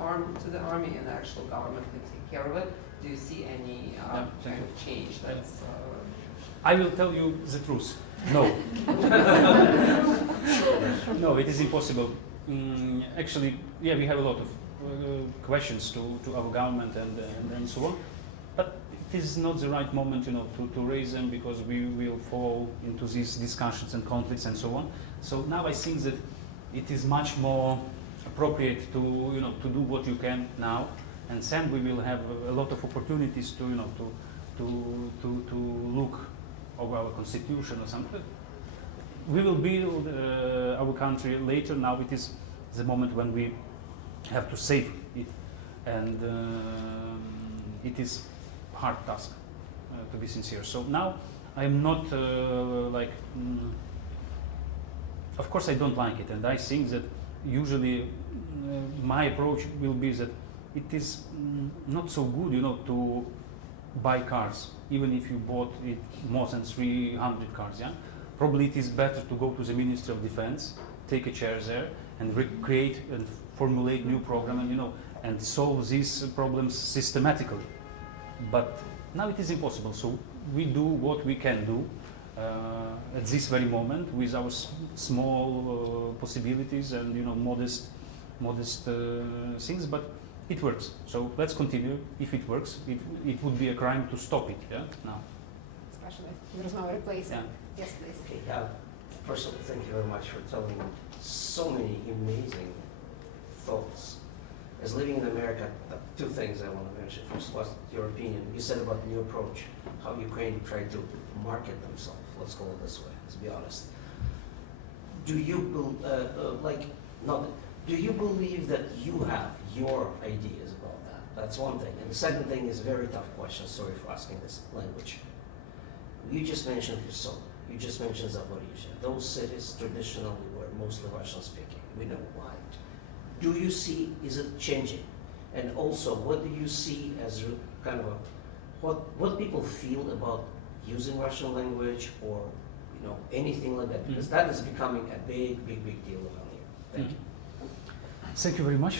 to the army and the actual government can take care of it? Do you see any kind of change that's... I will tell you the truth. No. No, it is impossible. Actually, yeah, we have a lot of questions to our government and so on. But it is not the right moment, you know, to raise them because we will fall into these discussions and conflicts and so on. So now I think that it is much more appropriate to, you know, to do what you can now, and then we will have a lot of opportunities to, you know, to look over our constitution or something. We will build our country later. Now it is the moment when we have to save it, and it is hard task, to be sincere. So now I am not of course I don't like it, and I think that usually my approach will be that it is not so good, you know, to buy cars, even if you bought it more than 300 cars. Yeah, probably it is better to go to the Ministry of Defense, take a chair there, and recreate and formulate new program, and, you know, and solve these problems systematically. But now it is impossible, so we do what we can do at this very moment with our small possibilities and, you know, modest things, but it works. So let's continue. If it works, it would be a crime to stop it. Yeah, now. Especially there's no replacement. Yeah. Yes, please. Okay. First of all, thank you very much for telling so many amazing thoughts. As living in America, two things I want to mention. First, what's your opinion? You said about the new approach, how Ukraine tried to market themselves. Let's call it this way. Let's be honest. Do you do you believe that you have your ideas about that? That's one thing. And the second thing is a very tough question. Sorry for asking this language. You just mentioned Razom. You just mentioned Zaporizhia. Those cities traditionally were mostly Russian speaking. We know why. Do you see, is it changing? And also, what do you see as kind of what people feel about using Russian language or, you know, anything like that? Because that is becoming a big deal around here. Thank you. Thank you very much.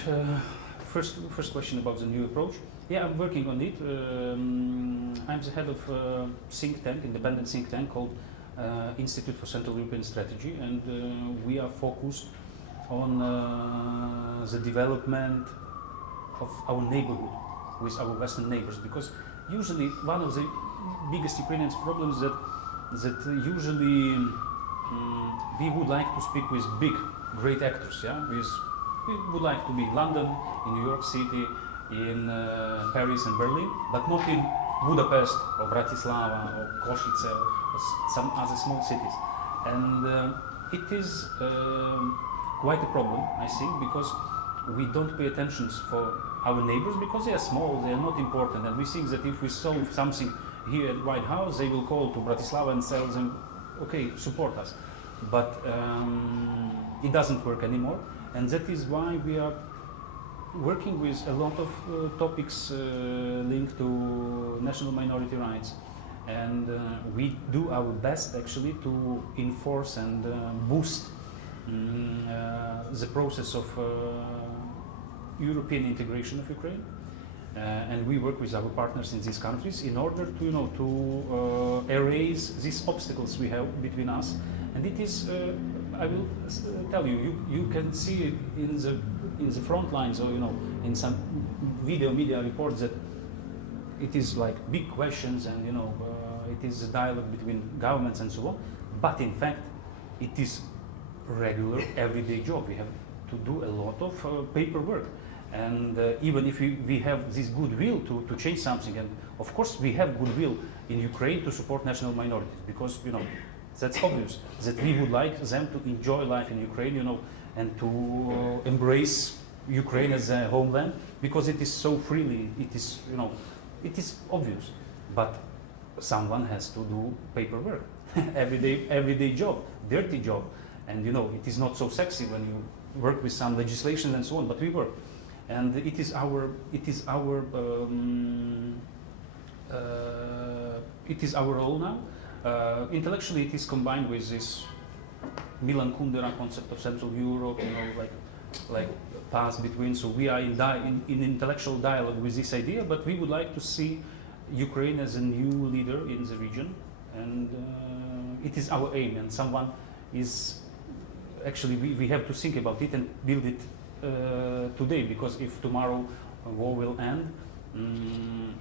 First question about the new approach. Yeah, I'm working on it. I'm the head of a think tank, independent think tank called Institute for Central European Strategy, and we are focused on the development of our neighborhood with our Western neighbors, because usually one of the biggest Ukrainian problems that usually we would like to speak with big, great actors. Yeah, we would like to be in London, in New York City, in Paris and Berlin, but not in Budapest or Bratislava or Košice or some other small cities. And it is quite a problem, I think, because we don't pay attention for our neighbors because they are small, they are not important, and we think that if we solve something here at White House, they will call to Bratislava and tell them, okay, support us. But it doesn't work anymore, and that is why we are working with a lot of topics linked to national minority rights, and we do our best actually to enforce and boost the process of European integration of Ukraine, and we work with our partners in these countries in order to, you know, to erase these obstacles we have between us. And it is, I will tell you, you can see it in the front lines, or, you know, in some media reports that it is like big questions, and, you know, it is a dialogue between governments and so on. But in fact, it is regular, everyday job. We have to do a lot of paperwork, and even if we have this goodwill to change something, and of course we have goodwill in Ukraine to support national minorities, because, you know, that's obvious that we would like them to enjoy life in Ukraine, you know, and to embrace Ukraine as a homeland, because it is so freely, it is, you know, it is obvious. But someone has to do paperwork, everyday job, dirty job. And, you know, it is not so sexy when you work with some legislation and so on, but we work. And it is our it is our role now. Intellectually, it is combined with this Milan Kundera concept of Central Europe, you know, like paths between. So we are in intellectual dialogue with this idea, but we would like to see Ukraine as a new leader in the region, and it is our aim. And someone is actually we have to think about it and build it today, because if tomorrow war will end,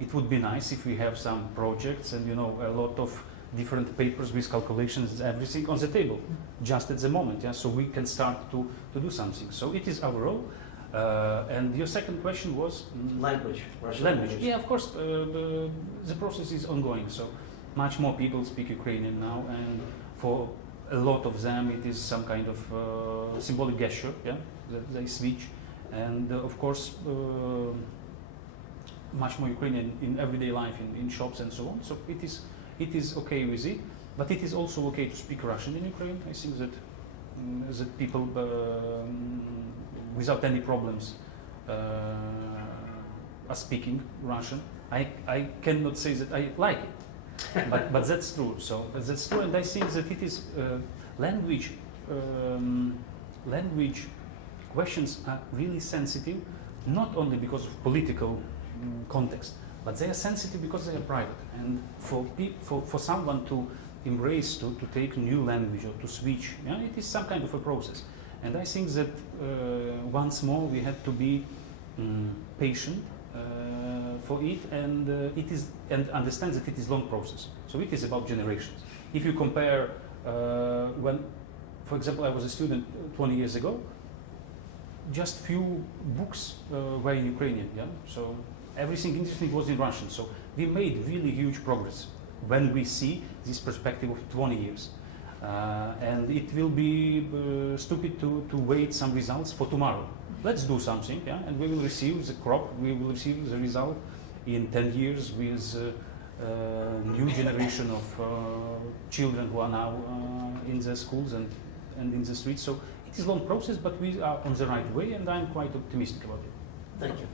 it would be nice if we have some projects and, you know, a lot of different papers with calculations, everything on the table, just at the moment, yeah, so we can start to do something. So it is our role. And your second question was? Language. Russian Language. Yeah, of course, the process is ongoing, so much more people speak Ukrainian now, and for a lot of them it is some kind of symbolic gesture, yeah, that they switch, and of course much more Ukrainian in everyday life, in shops and so on, so it is okay with it, but it is also okay to speak Russian in Ukraine. I think that that people without any problems are speaking Russian. I cannot say that I like it, but that's true. So that's true, and I think that it is language questions are really sensitive, not only because of political context, but they are sensitive because they are private. And for someone to embrace, to take new language or to switch, yeah, it is some kind of a process. And I think that once more we have to be patient for it, and and understand that it is long process. So it is about generations. If you compare when, for example, I was a student 20 years ago, just few books were in Ukrainian, yeah. So everything interesting was in Russian. So we made really huge progress when we see this perspective of 20 years. And it will be stupid to wait some results for tomorrow. Let's do something, yeah, and we will receive the crop, we will receive the result in 10 years with a new generation of children who are now in the schools and in the streets. So it is a long process, but we are on the right way, and I'm quite optimistic about it. Thank you.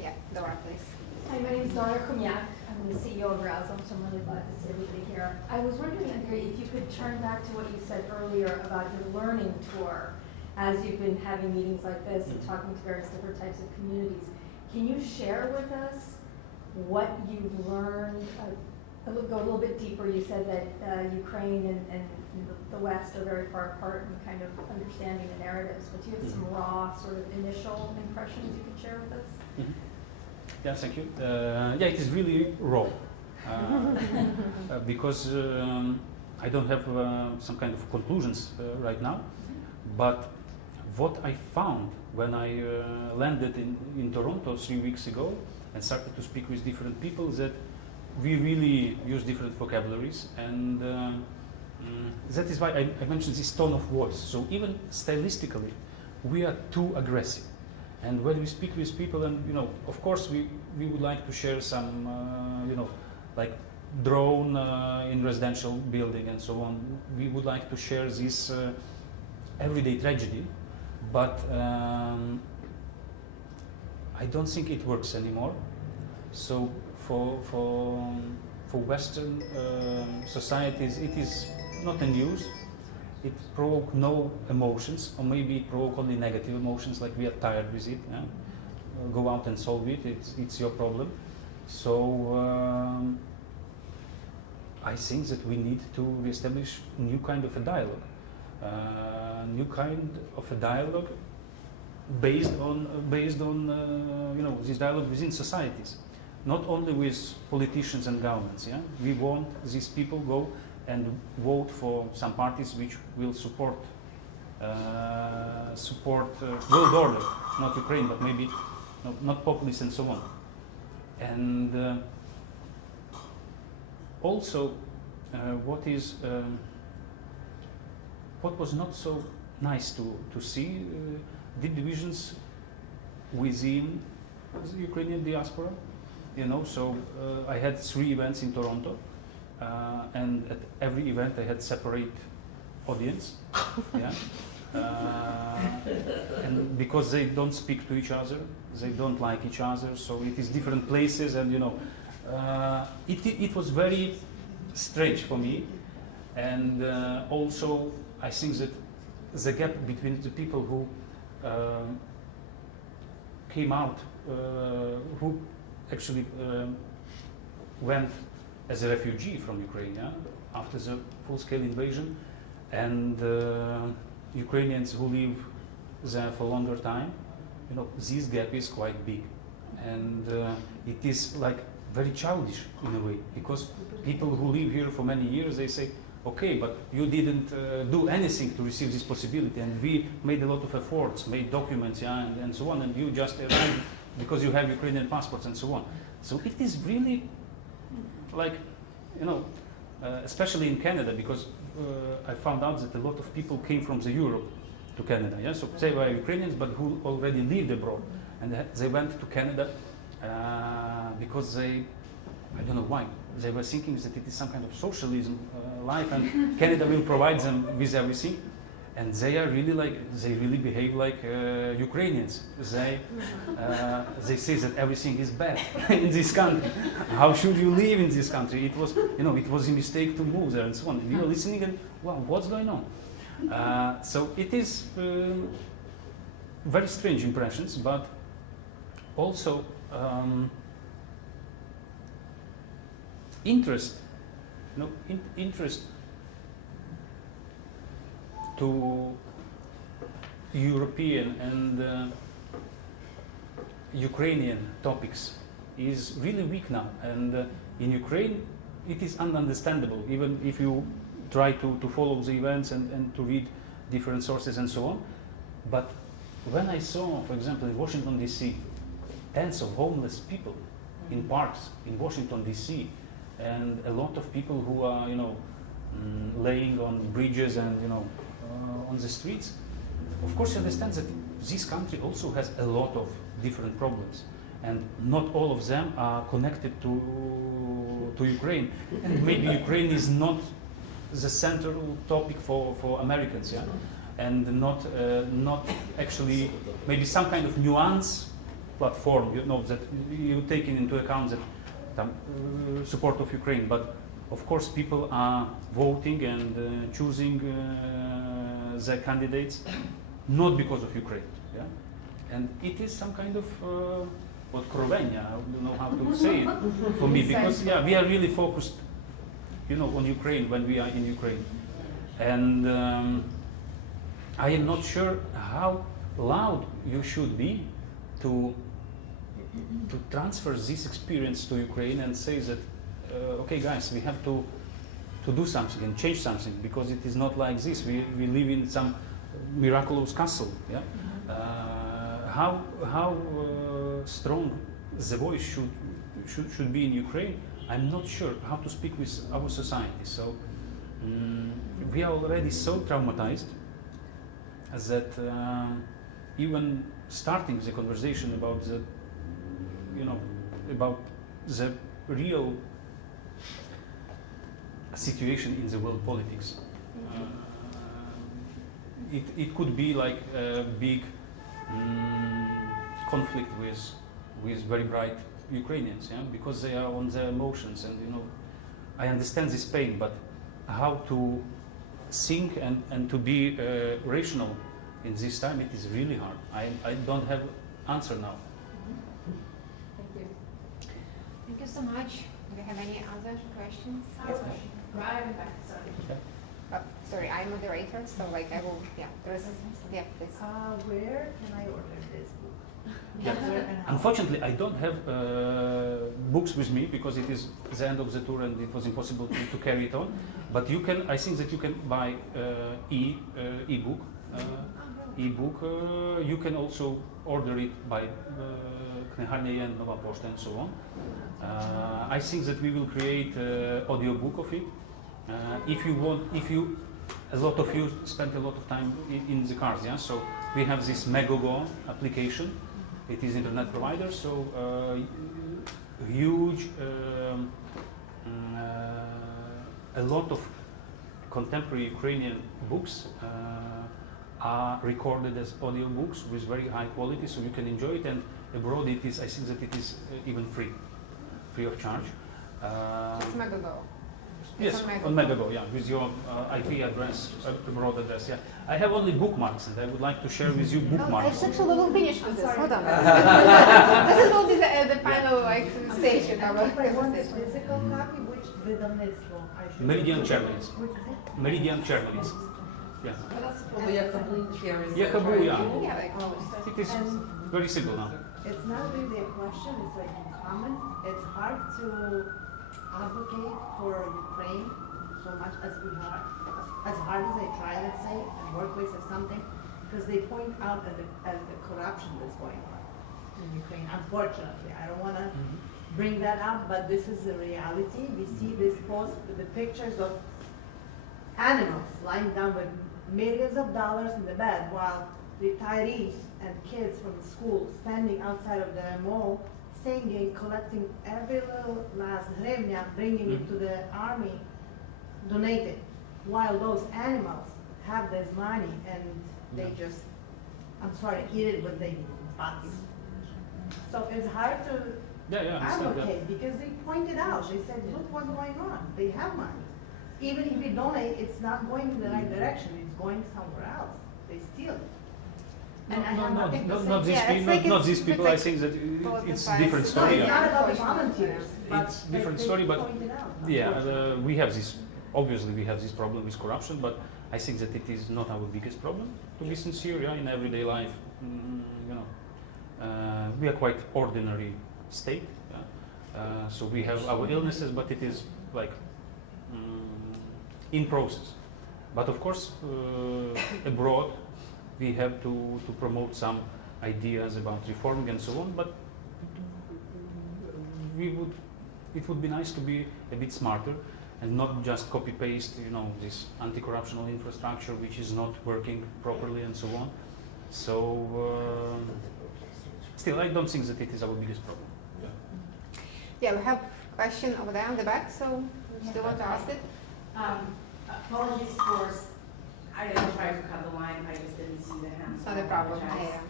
Yeah, Dora, please. Hi, my name is Dora Chomyak. I'm the CEO of Razom, so I'm really glad to see everybody here. I was wondering, Andriy, if you could turn back to what you said earlier about your learning tour, as you've been having meetings like this and talking to various different types of communities. Can you share with us what you've learned? Go a little bit deeper. You said that Ukraine and the West are very far apart in kind of understanding the narratives, but do you have some raw sort of initial impressions you can share with us? Yeah, thank you. Yeah, it is really raw because I don't have some kind of conclusions right now, but what I found when I landed in Toronto 3 weeks ago and started to speak with different people, that we really use different vocabularies, and that is why I mentioned this tone of voice. So even stylistically, we are too aggressive. And when we speak with people, and you know, of course, we would like to share some, you know, like drone in residential building and so on. We would like to share this everyday tragedy, but I don't think it works anymore. So for Western societies, it is not a news. It provokes no emotions, or maybe it provokes only negative emotions, like we are tired with it. Yeah? Go out and solve it, it's your problem. So I think that we need to reestablish a new kind of a dialogue. New kind of a dialogue based on you know, this dialogue within societies, not only with politicians and governments. Yeah? We want these people go and vote for some parties which will support world order, not Ukraine, but maybe not populists and so on. And also, what was not so nice to see, the divisions within the Ukrainian diaspora. You know, so I had 3 events in Toronto. And at every event I had separate audience, yeah. and because they don't speak to each other, they don't like each other, so it is different places, and you know, it was very strange for me, and also I think that the gap between the people who came out, who actually went as a refugee from Ukraine, yeah, after the full-scale invasion, and Ukrainians who live there for a longer time, you know, this gap is quite big, and it is like very childish in a way, because people who live here for many years, they say, okay, but you didn't do anything to receive this possibility, and we made a lot of efforts, made documents, yeah, and so on, and you just arrived because you have Ukrainian passports and so on. So it is really like, you know, especially in Canada, because I found out that a lot of people came from the Europe to Canada, yeah, so they were Ukrainians, but who already lived abroad, and they went to Canada because they, I don't know why, they were thinking that it is some kind of socialism life, and Canada will provide them with everything, and they are really like, they really behave like Ukrainians. They say that everything is bad in this country. How should you live in this country? It was, you know, it was a mistake to move there and so on. And you are listening and, wow, what's going on? So it is very strange impressions, but also interest, you know, interest to European and Ukrainian topics is really weak now, and in Ukraine it is ununderstandable, even if you try to follow the events and to read different sources and so on. But when I saw, for example, in Washington DC, tens of homeless people in parks in Washington DC, and a lot of people who are, you know, laying on bridges and, you know, on the streets, of course you understand that this country also has a lot of different problems, and not all of them are connected to Ukraine, and maybe Ukraine is not the central topic for Americans, yeah, and not actually maybe some kind of nuance platform, you know, that you take into account that support of Ukraine, but of course people are voting and choosing their candidates not because of Ukraine, yeah, and it is some kind of krovenia, I don't know how to say it for me, because yeah, we are really focused, you know, on Ukraine when we are in Ukraine, and I am not sure how loud you should be to transfer this experience to Ukraine and say that okay guys, we have to do something and change something, because it is not like this. We live in some miraculous castle. Yeah, how strong the voice should be in Ukraine. I'm not sure how to speak with our society. So we are already so traumatized that even starting the conversation about the, you know, about the real situation in the world politics. It could be like a big conflict with very bright Ukrainians, yeah, because they are on their emotions, and you know, I understand this pain, but how to think and to be rational in this time, it is really hard. I don't have answer now. Thank you. Thank you so much. Do you have any other questions? Yes, Right back, sorry. sorry, I'm moderator, so like I will, yeah, there's, yeah, please. Where can I order this book? Yeah. Unfortunately, I don't have books with me because it is the end of the tour and it was impossible to carry it on. But you can, I think that you can buy e-book. You can also order it by Kniharnia and Nova Pošta and so on. I think that we will create audiobook of it. If you, a lot of you spend a lot of time in the cars, yeah. So we have this Megogo application. It is internet provider, so huge, a lot of contemporary Ukrainian books are recorded as audiobooks with very high quality, so you can enjoy it. And abroad, it is, I think that it is even free of charge. It's Megago. Yes, on Megago, yeah, with your IP address, abroad address, yeah. I have only bookmarks, and I would like to share with you bookmarks. Actually, we will finish with this. Hold on. This will be the final like stage of our If I want a conversation. physical copy, which видавництво I should... Meridian Chernovitz. Meridian Chernovitz. Yeah. Yakabu, yeah. Yeah, like It is very simple now. It's not really a question, it's like a comment. It's hard to advocate for Ukraine so much as hard as I try, let's say, and workplace or something, because they point out at the corruption that's going on in Ukraine. Unfortunately, I don't want to bring that up, but this is the reality. We see this post with the pictures of animals lying down with millions of dollars in the bed, while retirees and kids from the school standing outside of the mall, singing, collecting every little last hryvnia, bringing it to the army, donated, while those animals have this money and they just, I'm sorry, eat it with their butts. So it's hard to Yeah, I understand that. advocate because they pointed out, they said, look what's going on, they have money. Even if we donate, it's not going in the right direction, it's going somewhere else, they steal it. And I have nothing to say. Not these Yeah, it's people, like not it's these a bit people. I like think that both it's advice. different No, story. it's Yeah. not about the volunteers, but It's different story, they but pointed out, Yeah, unfortunately. we have this. Obviously, we have this problem with corruption, but I think that it is not our biggest problem. To be sincere, yeah, in everyday life, we are quite ordinary state. Yeah? So we have our illnesses, but it is like in process. But of course, abroad, we have to promote some ideas about reforming and so on. But it would be nice to be a bit smarter and not just copy paste, this anti-corruptional infrastructure which is not working properly and so on. So still, I don't think that it is our biggest problem. Yeah, we have a question over there on the back, so you still want to ask it? Apologies for, I didn't try to cut the line, I just didn't see the hands. It's not a problem. Apologize.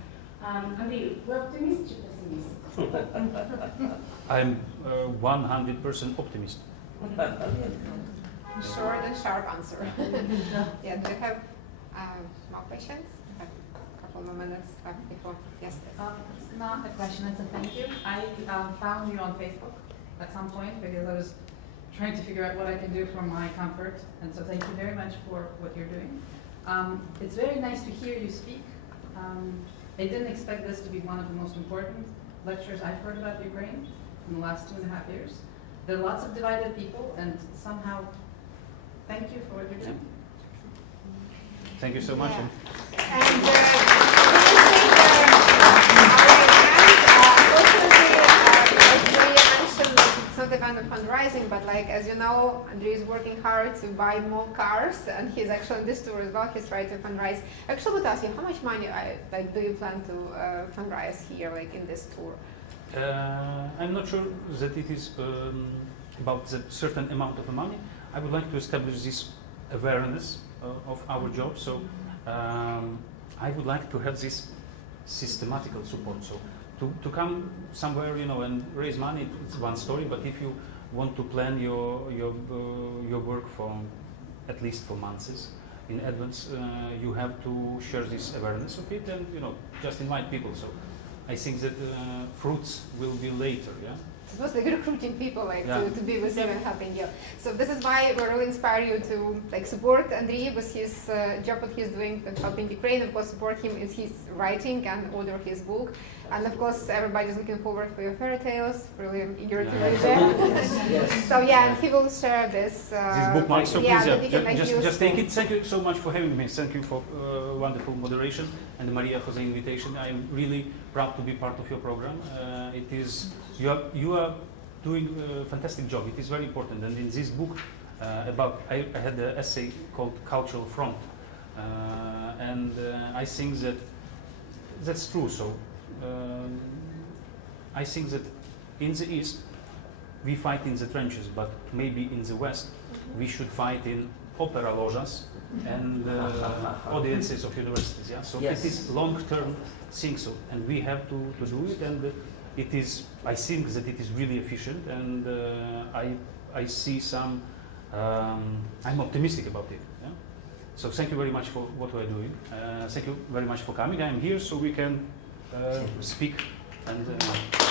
Yeah. Andriy, we're optimist or pessimist? I'm 100% optimist. Short and sharp answer. Yeah, do you have more questions? A couple more minutes left before. Yes, please. It's not a question, it's a thank you. I found you on Facebook at some point because I was trying to figure out what I can do for my comfort. And so thank you very much for what you're doing. It's very nice to hear you speak. I didn't expect this to be one of the most important lectures I've heard about Ukraine in the last 2.5 years. There are lots of divided people, and somehow, thank you for what you're doing. Thank you so much. Yeah. And And it's not a kind of fundraising, but like as you know, Andriy is working hard to buy more cars, and he's actually in this tour as well. He's trying to fundraise. Actually, I would ask you, how much money do you plan to fundraise here, like in this tour? I'm not sure that it is about the certain amount of money. I would like to establish this awareness of our job. So I would like to have this systematical support. So to come somewhere, and raise money, it's one story. But if you want to plan your work for at least for months in advance, you have to share this awareness of it, and just invite people. So I think that fruits will be later. Yeah. It's mostly recruiting people Yeah. to be with you and helping you. So this is why we really inspire you to support Andriy with his job that he's doing with helping Ukraine. Of course, support him in his writing and order his book. And of course, everybody's looking forward for your fairy tales. Really eager to read them. Yes. So yeah, and he will share this. This bookmark, so yeah, please, that you can make use. just take it. Thank you so much for having me. Thank you for wonderful moderation, and Maria for the invitation. I'm really proud to be part of your program. It is you are doing a fantastic job. It is very important. And in this book, I had an essay called "Cultural Front," and I think that that's true. So I think that in the East we fight in the trenches, but maybe in the West we should fight in opera lojas and audiences of universities. Yeah, so Yes. it is long-term thing. So, and we have to do it, and it is. I think that it is really efficient, and I see some. I'm optimistic about it. Yeah? So thank you very much for what we are doing. Thank you very much for coming. I'm here so we can speak and.